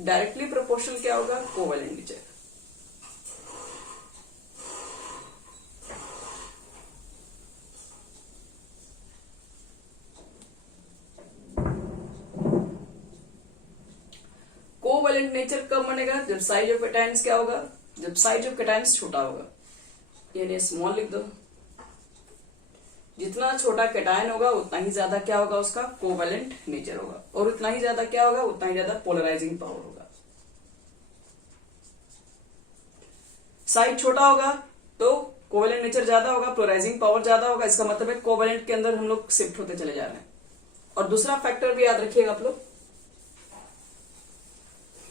directly proportional क्या होगा, कोवैलेंट नेचर। कोवैलेंट नेचर कब बनेगा, जब साइज ऑफ कैटायंस क्या होगा, जब साइज ऑफ कैटायंस छोटा होगा, यानी स्मॉल लिख दो। जितना छोटा कैटायन होगा उतना ही ज्यादा क्या होगा, उसका कोवैलेंट नेचर होगा, और उतना ही ज्यादा क्या होगा, उतना ही ज्यादा पोलराइजिंग पावर होगा। साइज छोटा होगा तो कोवैलेंट नेचर ज्यादा होगा, पोलराइजिंग पावर ज्यादा होगा, इसका मतलब है कोवैलेंट के अंदर हम लोग शिफ्ट होते चले जा रहे हैं। और दूसरा फैक्टर भी याद रखिएगा आप लोग,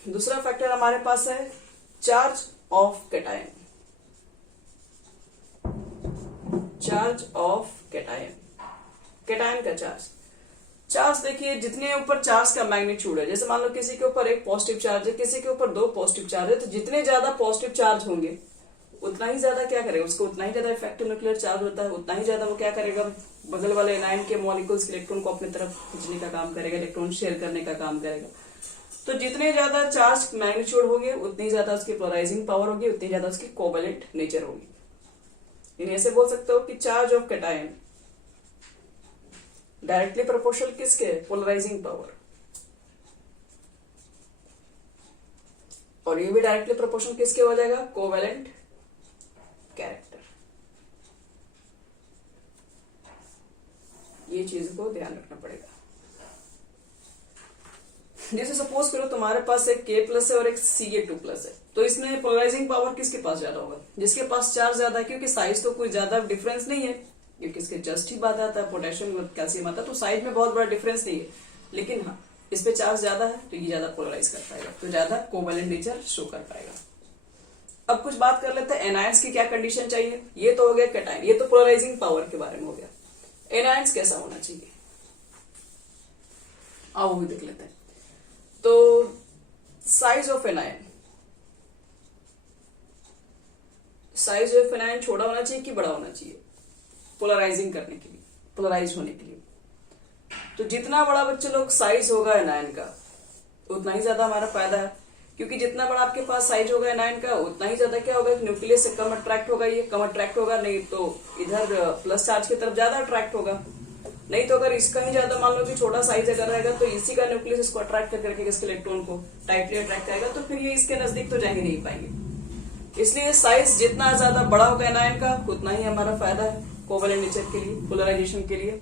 दूसरा फैक्टर हमारे पास है charge of cation. Charge of cation, cation का चार्ज देखिए, जितने ऊपर चार्ज का मैग्नीट्यूड है, जैसे मान लो किसी के ऊपर एक पॉजिटिव चार्ज है, किसी के ऊपर 2 पॉजिटिव चार्ज है, तो जितने ज्यादा पॉजिटिव चार्ज होंगे उतना ही ज्यादा क्या करेगा, उसको उतना ही ज्यादा इफेक्टिव न्यूक्लियर चार्ज होता है, उतना ही ज्यादा वो क्या करेगा, बगल वाले एनायन के मॉलिक्यूल्स इलेक्ट्रॉन को अपनी तरफ खींचने का काम करेगा, इलेक्ट्रॉन शेयर करने का काम करेगा। तो जितने ज्यादा चार्ज मैग्नीट्यूड होंगे उतनी ज्यादा उसकी पोलराइजिंग पावर होगी, उतनी ज्यादा उसकी कोवैलेंट नेचर होगी। यानी ऐसे बोल सकते हो कि charge of cation directly proportional किसके, पोलराइजिंग पावर, और ये भी डायरेक्टली प्रोपोर्शनल किसके हो जाएगा, कोवैलेंट कैरेक्टर। ये चीज को ध्यान रखना पड़ेगा। जैसे सपोज करो तुम्हारे पास एक K+ है और एक Ca2+ है, तो इसमें पोलराइजिंग पावर किसके पास ज्यादा होगा, जिसके पास चार्ज ज्यादा है, क्योंकि साइज तो कोई ज्यादा डिफरेंस नहीं है, क्योंकि इसके जस्ट ही बात आता है, पोटेशियम कैल्शियम आता है, तो साइज में बहुत बड़ा डिफरेंस नहीं है, लेकिन हाँ इस पे चार्ज ज्यादा है तो ये ज्यादा पोलराइज कर पाएगा, तो ज्यादा कोवैलेंट नेचर शो कर पाएगा। अब कुछ बात कर लेते हैं एनायंस की क्या कंडीशन चाहिए। ये तो हो गया कैटायन, ये तो पोलराइजिंग पावर के बारे में हो गया। एनायंस कैसा होना चाहिए, आओ वो भी देख लेते हैं। तो size of anion, size of anion छोटा होना चाहिए कि बड़ा होना चाहिए, पोलराइजिंग करने के लिए, पोलराइज होने के लिए। तो जितना बड़ा बच्चे लोग साइज होगा एनायन का उतना ही ज्यादा हमारा फायदा है, क्योंकि जितना बड़ा आपके पास साइज होगा एनायन का उतना ही ज्यादा क्या होगा, न्यूक्लियस से कम अट्रैक्ट होगा, ये कम अट्रैक्ट होगा, नहीं तो इधर प्लस चार्ज की तरफ ज्यादा अट्रैक्ट होगा। नहीं तो अगर इसका ही ज्यादा मान लो कि छोटा साइज अगर रहेगा तो इसी का न्यूक्लियस इसको अट्रैक्ट करके इसके इलेक्ट्रॉन को टाइटली अट्रैक्ट करेगा, तो फिर ये इसके नजदीक तो जा ही नहीं पाएंगे। इसलिए साइज जितना ज्यादा बड़ा होगा एनायन का उतना ही हमारा फायदा है कोवैलेंट नेचर के लिए, पोलराइजेशन के लिए।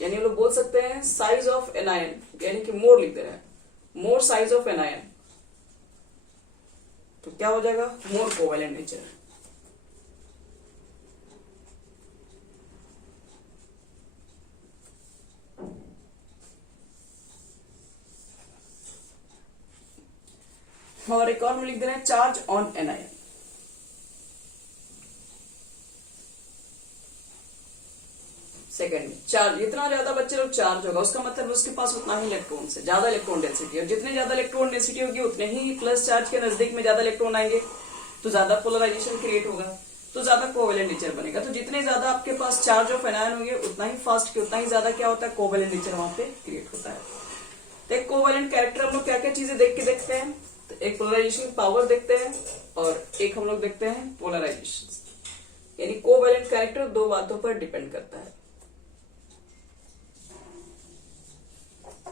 यानी लोग बोल सकते हैं साइज ऑफ एनायन, यानी कि मोर लिख दे रहे हैं, मोर साइज ऑफ एनायन तो क्या हो जाएगा, मोर कोवेलेंट नेचर। और एक और में लिख दे रहे हैं चार्ज ऑन एनायन। सेकेंड में चार्ज, जितना ज्यादा बच्चे लोग चार्ज होगा उसका मतलब उसके पास उतना ही इलेक्ट्रॉन से ज्यादा इलेक्ट्रॉन डेंसिटी, और जितने ज्यादा इलेक्ट्रॉन डेंसिटी होगी उतने ही प्लस चार्ज के नजदीक में ज्यादा इलेक्ट्रॉन आएंगे, तो ज्यादा पोलराइजेशन क्रिएट होगा, तो ज्यादा कोवेलेंट नेचर बनेगा। तो जितने ज्यादा आपके पास चार्ज ऑफ एनायन होंगे उतना ही फास्ट उतना ही ज्यादा क्या होता है, कोवेलेंट नेचर वहां पे क्रिएट होता है। तो एक कोवेलेंट कैरेक्टर हम लोग क्या क्या चीजें देख के देखते हैं, तो एक पोलराइजेशन पावर देखते हैं और एक हम लोग देखते हैं पोलराइजेशन। यानी कोवेलेंट कैरेक्टर दो बातों पर डिपेंड करता है।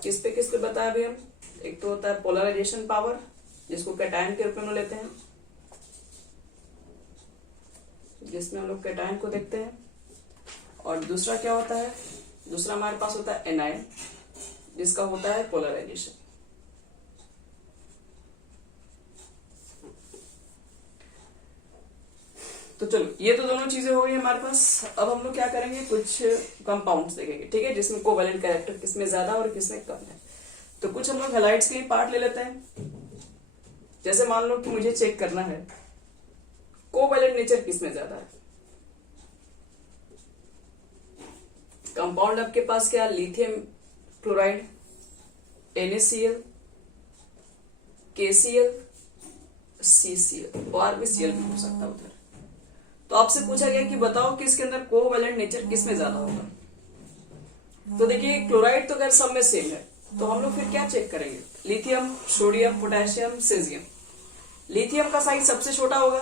किस पे बताया अभी हम, एक तो होता है पोलराइजेशन पावर जिसको कैटायन के रूप में लेते हैं, जिसमें हम लोग कैटायन को देखते हैं, और दूसरा क्या होता है, दूसरा हमारे पास होता है एनायन जिसका होता है पोलराइजेशन। तो चलो ये तो दोनों चीजें हो गई हमारे पास। अब हम लोग क्या करेंगे, कुछ कंपाउंड्स देखेंगे, ठीक है, जिसमें कोवेलेंट कैरेक्टर किसमें ज्यादा और किसमें कम है। तो कुछ हम लोग हैलाइड्स के लिए पार्ट ले लेते हैं। जैसे मान लो कि मुझे चेक करना है कोवेलेंट नेचर किसमें ज्यादा है। कंपाउंड आपके पास क्या, lithium chloride, NaCl, KCl, CCl, और भी Cl भी हो सकता है उधर। तो आपसे पूछा गया कि बताओ कि इसके अंदर कोवेलेंट नेचर किसमें ज्यादा होगा। तो देखिए क्लोराइड तो खैर सब में सेम है, तो हम लोग फिर क्या चेक करेंगे, lithium, sodium, potassium, caesium. Lithium का साइज सबसे छोटा होगा,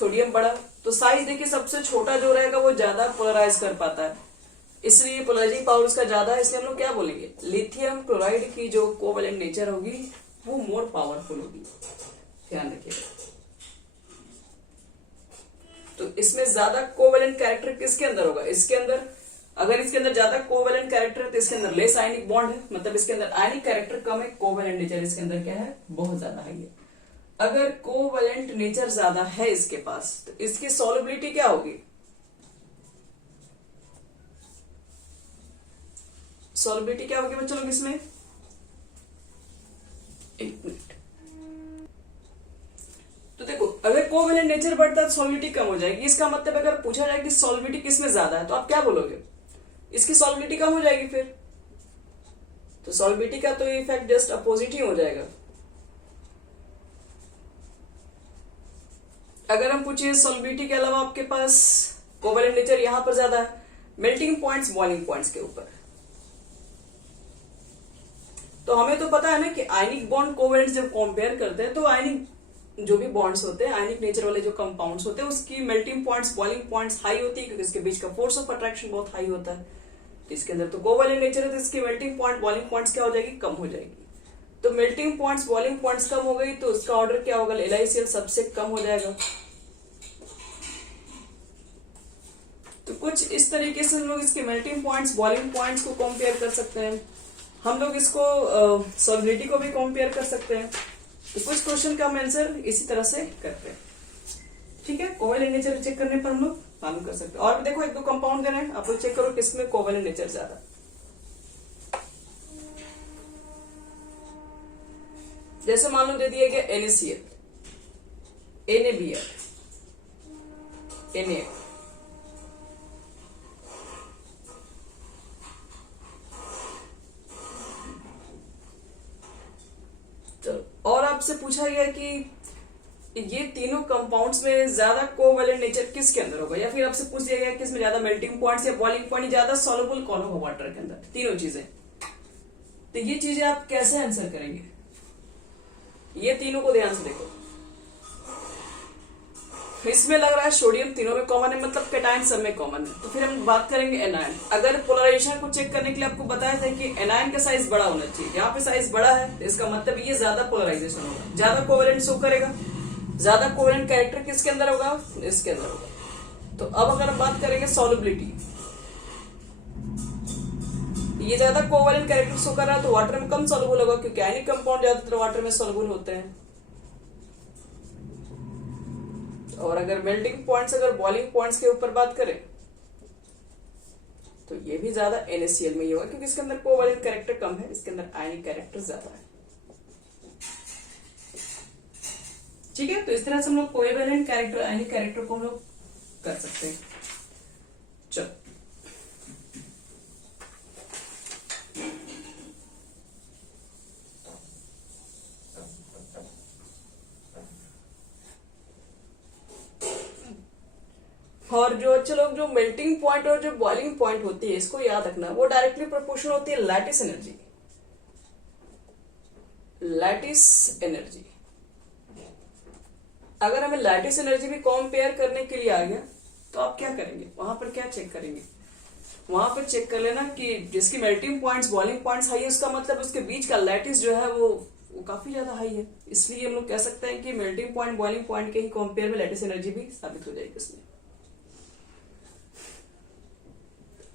सोडियम बड़ा, तो साइज देखिए सबसे छोटा जो रहेगा वो ज्यादा पोलराइज कर पाता है, इसलिए पोलराइजिंग पावर उसका ज्यादा है। इसलिए हम लोग क्या बोलेंगे, लिथियम क्लोराइड की जो कोवेलेंट नेचर होगी वो मोर पावरफुल होगी, ध्यान रखिएगा। तो इसमें ज्यादा कोवेलेंट कैरेक्टर किसके अंदर होगा, इसके अंदर। अगर इसके अंदर ज्यादा कोवेलेंट कैरेक्टर है तो इसके अंदर लेस आयनिक बॉन्ड है, मतलब इसके अंदर आयनिक कैरेक्टर कम है, कोवेलेंट नेचर इसके अंदर क्या है, बहुत ज्यादा है। अगर कोवेलेंट नेचर ज्यादा है इसके पास तो इसकी सॉल्युबिलिटी क्या होगी, सॉल्युबिलिटी क्या होगी बच्चों लोग इसमें, एक मिनट। तो देखो अगर कोवेलेंट नेचर बढ़ता है तो सॉल्युबिलिटी कम हो जाएगी। इसका मतलब अगर पूछा जाए कि सॉल्युबिलिटी किसमें ज्यादा है तो आप क्या बोलोगे, इसकी सॉल्युबिलिटी कम हो जाएगी फिर। तो सॉल्युबिलिटी का तो इफेक्ट जस्ट अपोजिट ही हो जाएगा। अगर हम पूछिए सॉल्युबिलिटी के अलावा आपके पास कोवेलेंट नेचर यहां पर ज्यादा है मेल्टिंग पॉइंट्स, बॉइलिंग पॉइंट्स के ऊपर, तो हमें तो पता है ना कि आयनिक बॉन्ड कोवेलेंट जब कंपेयर करते हैं तो आयनिक जो भी बॉन्ड्स होते हैं, आयनिक नेचर वाले जो कंपाउंड्स होते हैं उसकी melting points, boiling points high होती है, क्योंकि इसके बीच का फोर्स ऑफ अट्रैक्शन बहुत हाई होता है। इसके अंदर तो कोवेलेंट नेचर है तो इसकी मेल्टिंग पॉइंट, बॉइलिंग पॉइंट्स क्या हो जाएगी, कम हो जाएगी। तो मेल्टिंग पॉइंट्स, बॉइलिंग पॉइंट्स कम हो गई तो उसका ऑर्डर क्या होगा, LiCl सबसे कम हो जाएगा। तो कुछ इस तरीके से हम लोग इसके मेल्टिंग पॉइंट्स, बॉइलिंग पॉइंट्स को कंपेयर कर सकते हैं। हम लोग इसको सॉल्युबिलिटी को भी कंपेयर कर सकते हैं। तो कुछ क्वेश्चन का हम आंसर इसी तरह से करते हैं, ठीक है। कोवेलेंट नेचर चेक करने पर हम लोग मालूम कर सकते हैं। और भी देखो एक दो कंपाउंड दे रहे हैं, आप लोग चेक करो किसमें कोवेलेंट नेचर ज्यादा। जैसे मान लो दे दिया गया NaCl, NaBr, Na, और आपसे पूछा गया कि ये तीनों कंपाउंड्स में ज्यादा कोवेलेंट नेचर किसके अंदर होगा, या फिर आपसे पूछ दिया गया कि इसमें ज्यादा मेल्टिंग पॉइंट्स या बॉइलिंग पॉइंट ज्यादा सॉल्युबल कौन होगा वाटर के अंदर, तीनों चीजें। तो ये चीजें आप कैसे आंसर करेंगे, ये तीनों को ध्यान से देखो। इसमें लग रहा है सोडियम तीनों में कॉमन है, मतलब कैटायन सब में कॉमन है। तो फिर हम बात करेंगे एनायन। अगर पोलराइजेशन को चेक करने के लिए आपको बताया था कि एनायन का साइज बड़ा होना चाहिए, यहाँ पे साइज बड़ा है तो इसका मतलब ये ज्यादा पोलराइजेशन होगा, ज्यादा कोवेलेंट शो करेगा। ज्यादा कोवेलेंट कैरेक्टर किसके अंदर होगा, इसके अंदर होगा। तो अब अगर हम बात करेंगे सॉल्युबिलिटी, ये ज्यादा कोवेलेंट कैरेक्टर शो कर रहा है तो वाटर में कम सॉल्युबल होगा, क्योंकि आयनिक कंपाउंड ज्यादातर वाटर में सॉल्युबल होते हैं। और अगर मेल्टिंग पॉइंट्स अगर बॉइलिंग पॉइंट्स के ऊपर बात करें तो ये भी ज्यादा NaCl में ही होगा, क्योंकि इसके अंदर कोवैलेंट कैरेक्टर कम है, इसके अंदर आयनिक कैरेक्टर ज्यादा है। ठीक है, तो इस तरह से हम लोग कोवैलेंट कैरेक्टर, आयनिक कैरेक्टर को हम लोग कर सकते हैं। चलो और जो अच्छे लोग जो मेल्टिंग पॉइंट और जो बॉइलिंग पॉइंट होती है, इसको याद रखना, वो डायरेक्टली प्रोपोर्शनल होती है लैटिस एनर्जी। लैटिस एनर्जी, अगर हमें लैटिस एनर्जी भी कंपेयर करने के लिए आ गया तो आप क्या करेंगे, वहां पर क्या चेक करेंगे, वहां पर चेक कर लेना कि जिसकी melting points boiling points high है, उसका मतलब उसके बीच का लैटिस जो है वो काफी ज्यादा हाई है। इसलिए हम लोग कह सकते हैं कि मेल्टिंग पॉइंट बॉइलिंग पॉइंट के ही कंपेयर में लैटिस एनर्जी भी साबित हो जाएगी इसमें।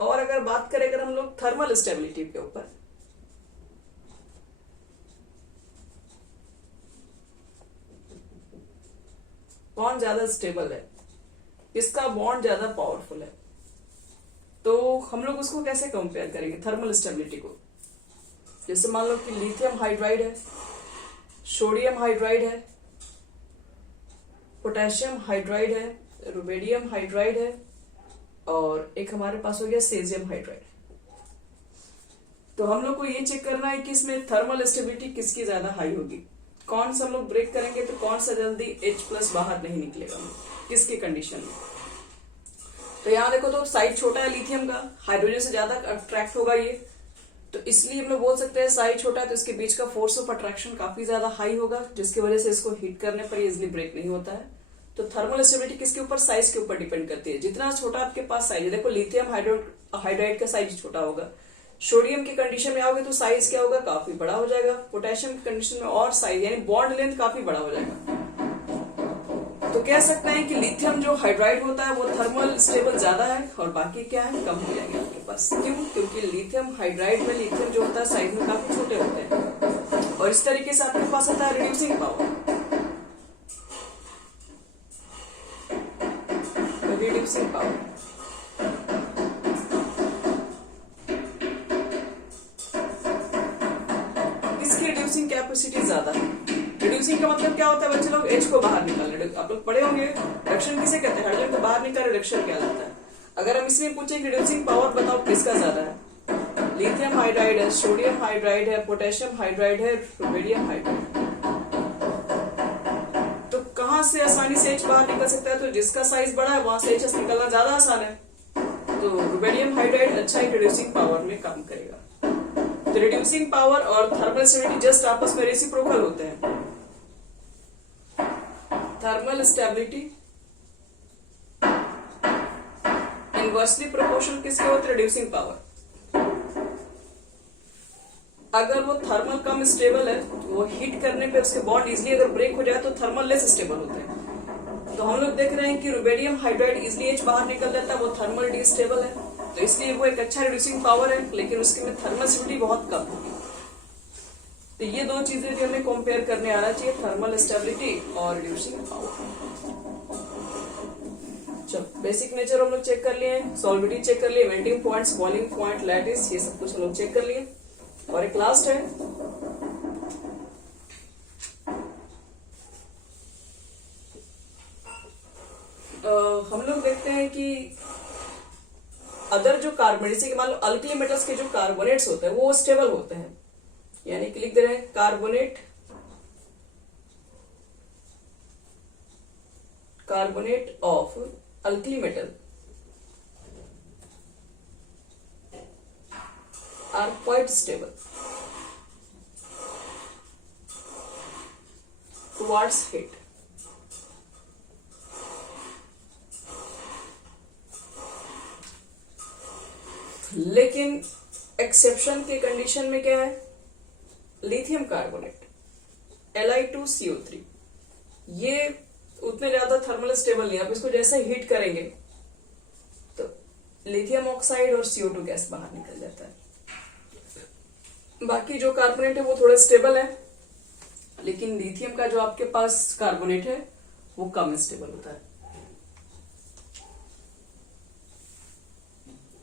और अगर बात करें अगर हम लोग थर्मल स्टेबिलिटी के ऊपर, कौन ज्यादा स्टेबल है, किसका बॉन्ड ज्यादा पावरफुल है, तो हम लोग उसको कैसे कंपेयर करेंगे थर्मल स्टेबिलिटी को। जैसे मान लो कि लिथियम हाइड्राइड है, सोडियम हाइड्राइड है, पोटेशियम हाइड्राइड है, रुबेडियम हाइड्राइड है, और एक हमारे पास हो गया सेजियम हाइड्राइड। तो हम लोग को ये चेक करना है कि इसमें थर्मल स्टेबिलिटी किसकी ज्यादा हाई होगी, कौन सा हम लोग ब्रेक करेंगे तो कौन सा जल्दी H+ बाहर नहीं निकलेगा, किसकी कंडीशन में। तो यहाँ देखो तो साइज छोटा है लिथियम का, हाइड्रोजन से ज्यादा अट्रैक्ट होगा ये, तो इसलिए हम लोग बोल सकते हैं साइज छोटा है तो इसके बीच का फोर्स ऑफ अट्रैक्शन काफी ज्यादा हाई होगा, जिसकी वजह से इसको हीट करने पर इजिली ब्रेक नहीं होता है। तो थर्मल स्टेबिलिटी किसके ऊपर, साइज के ऊपर डिपेंड करती है। जितना छोटा आपके पास साइज है, देखो लिथियम हाइड्राइड का साइज छोटा होगा, सोडियम की कंडीशन में आओगे तो साइज क्या होगा, काफी बड़ा हो जाएगा, पोटेशियम की कंडीशन में और साइज यानी बॉन्ड लेंथ काफी बड़ा हो जाएगा। तो कह सकते हैं कि लिथियम जो हाइड्राइड होता है वो थर्मल स्टेबल ज्यादा है और बाकी क्या है, कम हो जाएंगे आपके पास। क्यों, क्योंकि लिथियम हाइड्राइड में लिथियम जो होता है साइज में काफी छोटे होते हैं। और इस तरीके से आपके पास आता है रिड्यूसिंग पावर। रिड्यूसिंग पावर किसकी रिड्यूसिंग कैपेसिटी ज्यादा है। रिड्यूसिंग का मतलब क्या होता है बच्चे लोग, H को बाहर निकालना। आप लोग पढ़े होंगे रिडक्शन किसे कहते हैं, हाइड्रोजन को बाहर निकाल रिडक्शन कहलाता है। अगर हम इसमें पूछे रिड्यूसिंग पावर बताओ किसका ज्यादा है, लिथियम हाइड्राइड है, सोडियम हाइड्राइड है, पोटेशियम हाइड्राइड है, रुबेडियम हाइड्राइड। तो कहां से आसानी से H बाहर निकल सकता है, तो जिसका साइज बड़ा है वहां से H निकलना ज्यादा आसान है। तो रुबेडियम हाइड्राइड अच्छा ही रिड्यूसिंग पावर में काम करेगा। तो रिड्यूसिंग पावर और थर्मल स्टेबिलिटी जस्ट आपस में रेसिप्रोकल होते हैं। थर्मल स्टेबिलिटी इनवर्सली प्रोपोर्शनल किसके होते, रिड्यूसिंग पावर। अगर वो थर्मल कम स्टेबल है, वो हीट करने पे उसके बॉन्ड इजिली अगर ब्रेक हो जाए तो थर्मल लेस स्टेबल होते हैं। तो हम लोग देख रहे हैं कि रुबेडियम हाइड्राइड इजिली H बाहर निकल जाता है, वो थर्मल डिस्टेबल है, तो इसलिए वो एक अच्छा रिड्यूसिंग पावर है, लेकिन उसके में थर्मल स्टेबिलिटी बहुत कम होगी। तो ये दो चीजें भी हमें कंपेयर करने आना चाहिए, थर्मल स्टेबिलिटी और रिड्यूसिंग पावर। चलो बेसिक नेचर हम लोग चेक कर लिए, सॉल्विटी चेक कर लिए, melting points, boiling point, lattice, ये सब कुछ हम लोग चेक कर लिए। और एक लास्ट है हम लोग देखते हैं कि अदर जो कार्बोनेट, जैसे कि मान लो अल्कली मेटल्स के जो कार्बोनेट्स होते हैं वो स्टेबल होते हैं, यानी कि लिख दे रहे हैं carbonate of alkali metal are quite stable towards heat. लेकिन एक्सेप्शन के कंडीशन में क्या है, लिथियम कार्बोनेट Li2CO3 ये उतने ज्यादा थर्मल स्टेबल नहीं। आप इसको जैसे हीट करेंगे तो लिथियम ऑक्साइड और CO2 गैस बाहर निकल जाता है। बाकी जो कार्बोनेट है वो थोड़ा स्टेबल है, लेकिन लिथियम का जो आपके पास कार्बोनेट है वो कम स्टेबल होता है।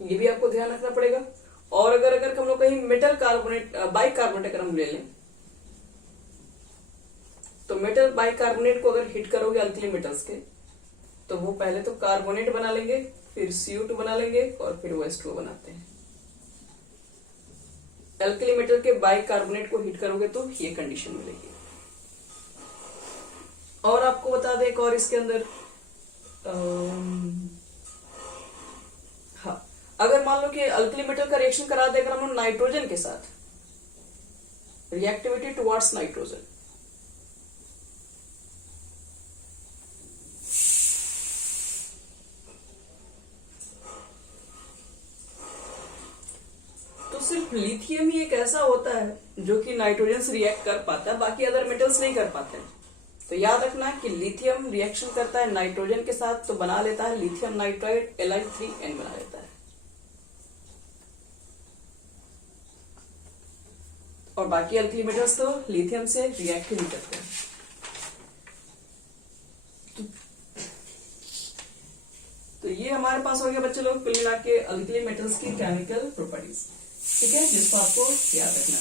ये भी आपको ध्यान रखना पड़ेगा। और अगर हम लोग कहीं मेटल कार्बोनेट बाइकार्बोनेट अगर हम ले लें, तो मेटल बाइकार्बोनेट को अगर हिट करोगे अल्कली मेटल्स के, तो वो पहले तो कार्बोनेट बना लेंगे, फिर CO2 बना लेंगे और फिर OH2 बनाते हैं। अल्कली मेटल के बाइकार्बोनेट को हिट करोगे तो ये कंडीशन मिलेगी। और आपको बता दें एक और इसके अंदर, हाँ, अगर मान लो कि अल्कली मेटल का रिएक्शन करा दे अगर हम लोग नाइट्रोजन के साथ, रिएक्टिविटी टुवर्ड्स नाइट्रोजन, तो सिर्फ लिथियम ही एक ऐसा होता है जो कि नाइट्रोजन से रिएक्ट कर पाता है, बाकी अदर मेटल्स नहीं कर पाते हैं। तो याद रखना कि लिथियम रिएक्शन करता है नाइट्रोजन के साथ तो बना लेता है लिथियम नाइट्राइड, Li3N बना लेता है। और बाकी अल्कली मेटल्स तो लिथियम से रिएक्ट ही नहीं करते हैं। तो ये हमारे पास हो गया बच्चे लोग कुल मिला के अल्कली मेटल्स की केमिकल प्रॉपर्टीज, ठीक है, जिसको आपको याद रखना।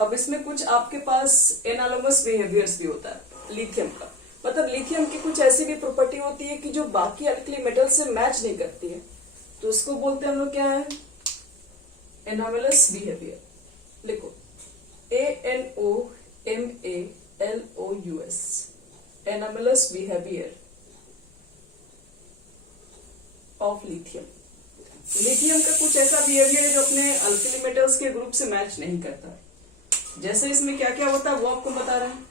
अब इसमें कुछ आपके पास एनालोगस बिहेवियर्स भी होता है लिथियम का, मतलब लिथियम की कुछ ऐसी भी प्रॉपर्टी होती है कि जो बाकी अल्कली मेटल से मैच नहीं करती है, तो उसको बोलते हैं हम लोग क्या है, एनामलस बिहेवियर। लिखो ANOMALOUS, anomalous behaviour of lithium. Lithium का कुछ ऐसा बिहेवियर है जो अपने अल्कली मेटल्स के ग्रुप से मैच नहीं करता। जैसे इसमें क्या क्या होता है वो आपको बता रहे हैं।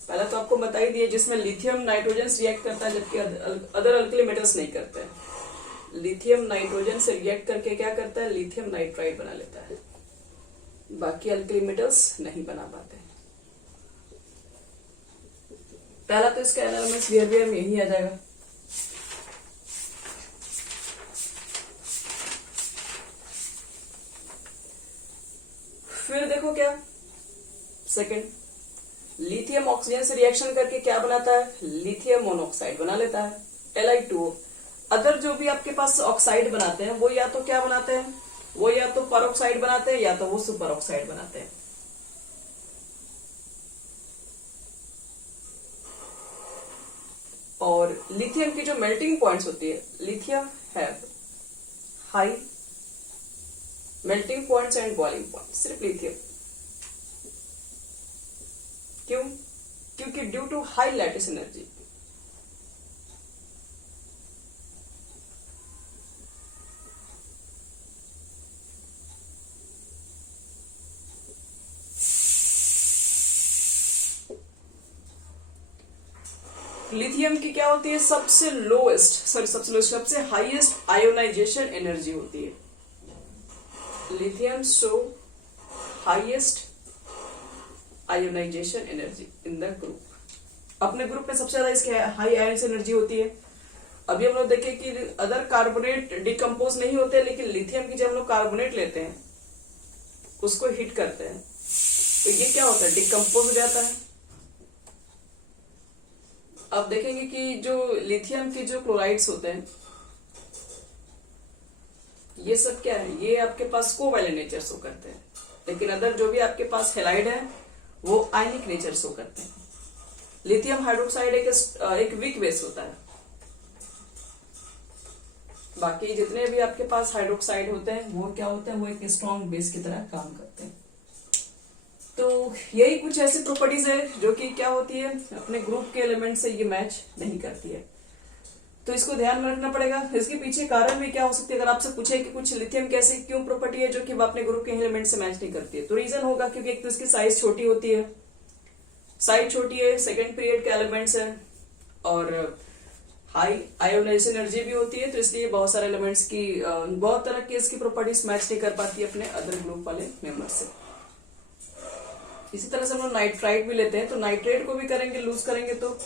पहला तो आपको बता ही दिए, जिसमें लिथियम नाइट्रोजन से रिएक्ट करता है जबकि अदर अल्कली मेटल्स नहीं करते हैं। लिथियम नाइट्रोजन से रिएक्ट करके क्या करता है, लिथियम नाइट्राइड बना लेता है, बाकी अल्कली मेटल्स नहीं बना पाते। पहला तो इसका एनालिसिस बिहेवियर में यही आ जाएगा। फिर देखो क्या सेकंड, लिथियम ऑक्सीजन से रिएक्शन करके क्या बनाता है, लिथियम मोनोऑक्साइड बना लेता है, Li2O। अदर जो भी आपके पास ऑक्साइड बनाते हैं वो या तो क्या बनाते हैं, वो या तो परऑक्साइड बनाते हैं या तो वो सुपर ऑक्साइड बनाते हैं। और लिथियम की जो मेल्टिंग पॉइंट्स होती है, lithium have high melting points and boiling point, सिर्फ लिथियम। क्यों? क्योंकि due to high lattice energy. Lithium की क्या होती है, सबसे हाईएस्ट आयोनाइजेशन एनर्जी होती है। Lithium show highest ionization energy in the group. अपने ग्रुप में सबसे ज्यादा इसकी हाई आयन एनर्जी होती है। अभी हम लोग देखें कि अदर कार्बोनेट डिकम्पोज नहीं होते, लेकिन लिथियम की जब हम लोग कार्बोनेट लेते हैं उसको हिट करते हैं तो ये क्या होता है, डिकम्पोज हो जाता है। अब देखेंगे कि जो लिथियम के जो क्लोराइड्स होते हैं ये सब क्या है, ये आपके पास कोवैलेंट नेचर शो करते हैं, लेकिन अदर जो भी आपके पास हेलाइड है वो आयनिक नेचर शो करते हैं। लिथियम हाइड्रोक्साइड एक वीक बेस होता है, बाकी जितने भी आपके पास हाइड्रोक्साइड होते हैं वो क्या होते हैं, वो एक स्ट्रॉन्ग बेस की तरह काम करते हैं। तो यही कुछ ऐसी प्रॉपर्टीज है जो कि क्या होती है, अपने ग्रुप के एलिमेंट से ये मैच नहीं करती है, तो इसको ध्यान में रखना पड़ेगा। इसके पीछे कारण भी क्या हो सकती है, अगर आपसे पूछे कि कुछ लिथियम कैसे क्यों प्रॉपर्टी है जो कि अपने ग्रुप के एलिमेंट से मैच नहीं करती है, तो रीजन होगा क्योंकि एक तो इसकी साइज छोटी होती है, सेकेंड पीरियड के एलिमेंट्स है, और हाई आयोनाइजेशन एनर्जी भी होती है, तो इसलिए बहुत सारे एलिमेंट्स की बहुत तरह की इसकी प्रॉपर्टीज मैच नहीं कर पाती है अपने अदर ग्रुप वाले मेंबर से। इसी तरह से हम लोग नाइट्राइट भी लेते हैं, तो नाइट्रेट को भी करेंगे, लूज करेंगे तो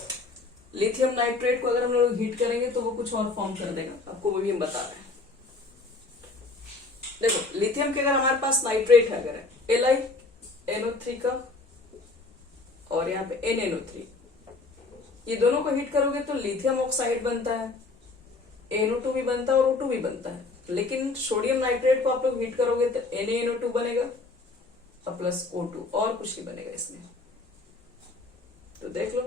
लिथियम नाइट्रेट को अगर हम लोग हीट करेंगे तो वो कुछ और फॉर्म कर देगा, आपको वो भी हम बता रहे हैं। देखो लिथियम के अगर हमारे पास नाइट्रेट है, अगर LiNO3 का और यहाँ पे NNO3, ये दोनों को हीट करोगे तो लिथियम ऑक्साइड बनता है, NO2 भी बनता है और O2 भी बनता है, लेकिन सोडियम नाइट्रेट को आप लोग हीट करोगे तो NaNO2 बनेगा और प्लस O2, और कुछ नहीं बनेगा इसमें। तो देख लो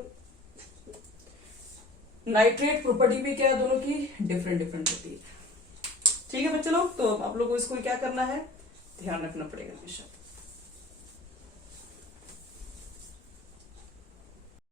नाइट्रेट प्रॉपर्टी भी क्या है, दोनों की डिफरेंट डिफरेंट होती है। ठीक है बच्चे लोग, तो आप लोगों को इसको क्या करना है, ध्यान रखना पड़ेगा हमेशा।